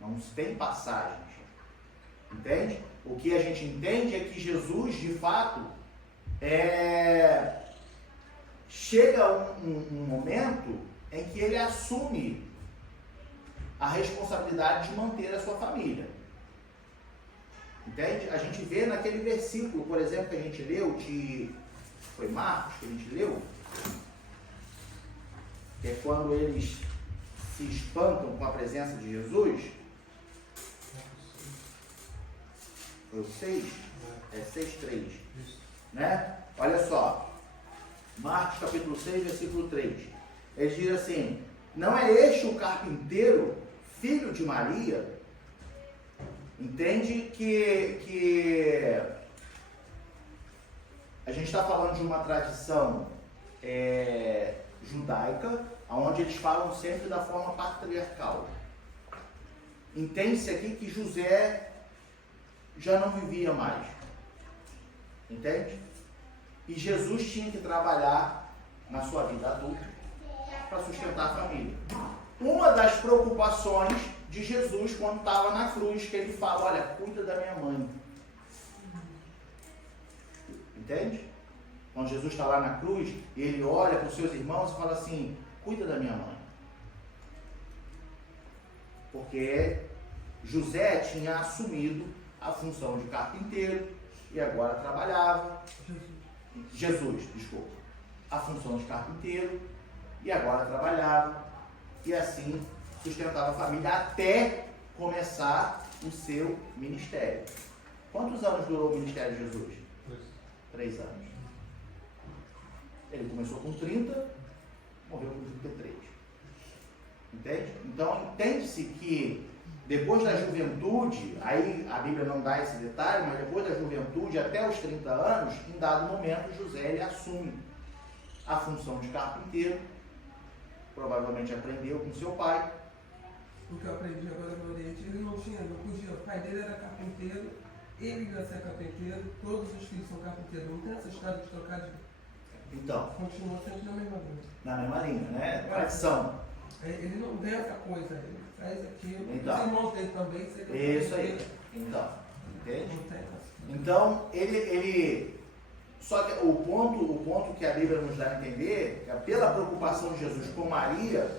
Não se tem passagens. Entende? O que a gente entende é que Jesus, de fato, chega um momento em que ele assume a responsabilidade de manter a sua família. Entende? A gente vê naquele versículo, por exemplo, que a gente leu, foi Marcos que a gente leu, que é quando eles se espantam com a presença de Jesus. Foi o 6? É 6:3. Né? Olha só, Marcos capítulo 6, versículo 3. Ele diz assim: não é este o carpinteiro, filho de Maria? Entende que a gente está falando de uma tradição judaica, onde eles falam sempre da forma patriarcal. Entende-se aqui que José já não vivia mais. Entende? E Jesus tinha que trabalhar na sua vida adulta para sustentar a família. Uma das preocupações de Jesus quando estava na cruz, que ele fala: olha, cuida da minha mãe. Entende? Quando Jesus está lá na cruz, ele olha para os seus irmãos e fala assim: cuida da minha mãe. Porque José tinha assumido a função de carpinteiro e agora trabalhava. Jesus, desculpa. A função de carpinteiro e agora trabalhava. E assim sustentava a família até começar o seu ministério. Quantos anos durou o ministério de Jesus? 3 anos. Ele começou com 30, morreu com 33. Entende? Então entende-se que depois da juventude, aí a Bíblia não dá esse detalhe, mas depois da juventude até os 30 anos, em dado momento, José ele assume a função de carpinteiro. Provavelmente aprendeu com seu pai. O que eu aprendi agora no Oriente, ele não podia. O pai dele era carpinteiro, ele ia ser carpinteiro, todos os filhos são carpinteiros. Não tem essa história de trocar de. Então, Continua sempre na mesma linha. na mesma linha, né? Tradição. Ele não vê essa coisa, ele faz aquilo. Então. Os irmãos dele também. Isso aí. Então, entende? Não tem essa. Então, ele só que o ponto que a Bíblia nos dá a entender, é pela preocupação de Jesus com Maria,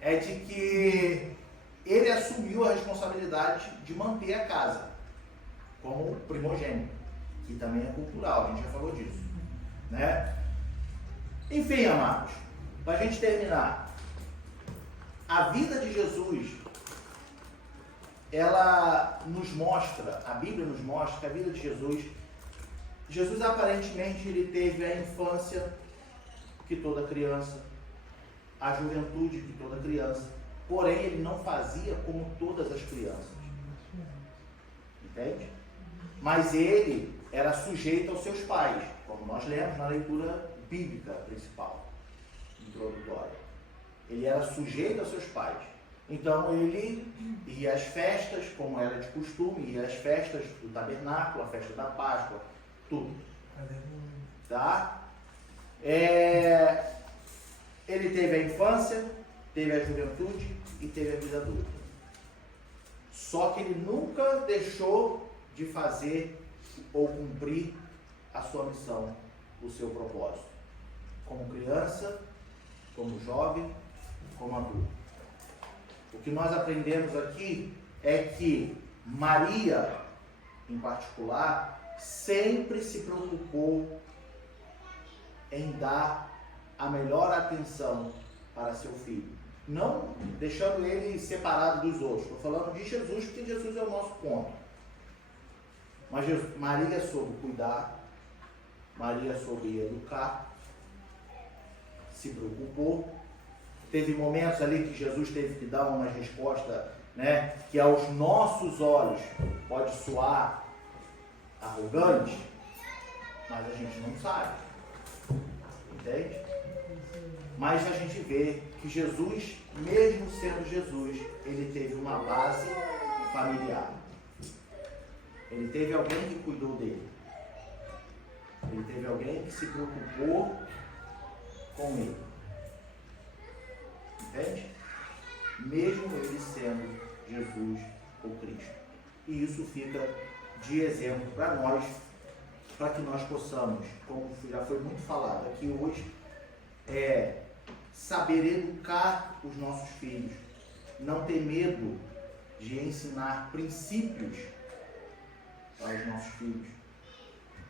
é de que ele assumiu a responsabilidade de manter a casa como primogênito, que também é cultural, a gente já falou disso, né? Enfim, amados, para a gente terminar, a vida de Jesus, ela nos mostra, a Bíblia nos mostra que a vida de Jesus aparentemente ele teve a infância que toda criança, a juventude que toda criança, porém ele não fazia como todas as crianças. Entende? Mas ele era sujeito aos seus pais, como nós lemos na leitura bíblica principal, introdutória. Ele era sujeito aos seus pais. Então ele ia às festas, como era de costume, ia às festas do tabernáculo, a festa da Páscoa, tudo. Tá? Ele teve a infância, teve a juventude e teve a vida adulta. Só que ele nunca deixou de fazer ou cumprir a sua missão, o seu propósito. Como criança, como jovem, como adulto. O que nós aprendemos aqui é que Maria, em particular, sempre se preocupou em dar a melhor atenção para seu filho. Não deixando ele separado dos outros. Estou falando de Jesus, porque Jesus é o nosso ponto. Mas Maria soube cuidar, Maria soube educar, se preocupou. Teve momentos ali que Jesus teve que dar uma resposta, né, que aos nossos olhos pode soar arrogante, mas a gente não sabe. Entende? Mas a gente vê que Jesus, mesmo sendo Jesus, ele teve uma base familiar. Ele teve alguém que cuidou dele. Ele teve alguém que se preocupou com ele. Entende? Mesmo ele sendo Jesus ou Cristo. E isso fica de exemplo para nós, para que nós possamos, como já foi muito falado aqui hoje, saber educar os nossos filhos, não ter medo de ensinar princípios para os nossos filhos.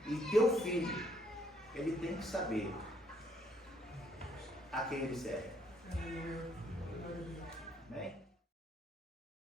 E teu filho, ele tem que saber a quem ele serve.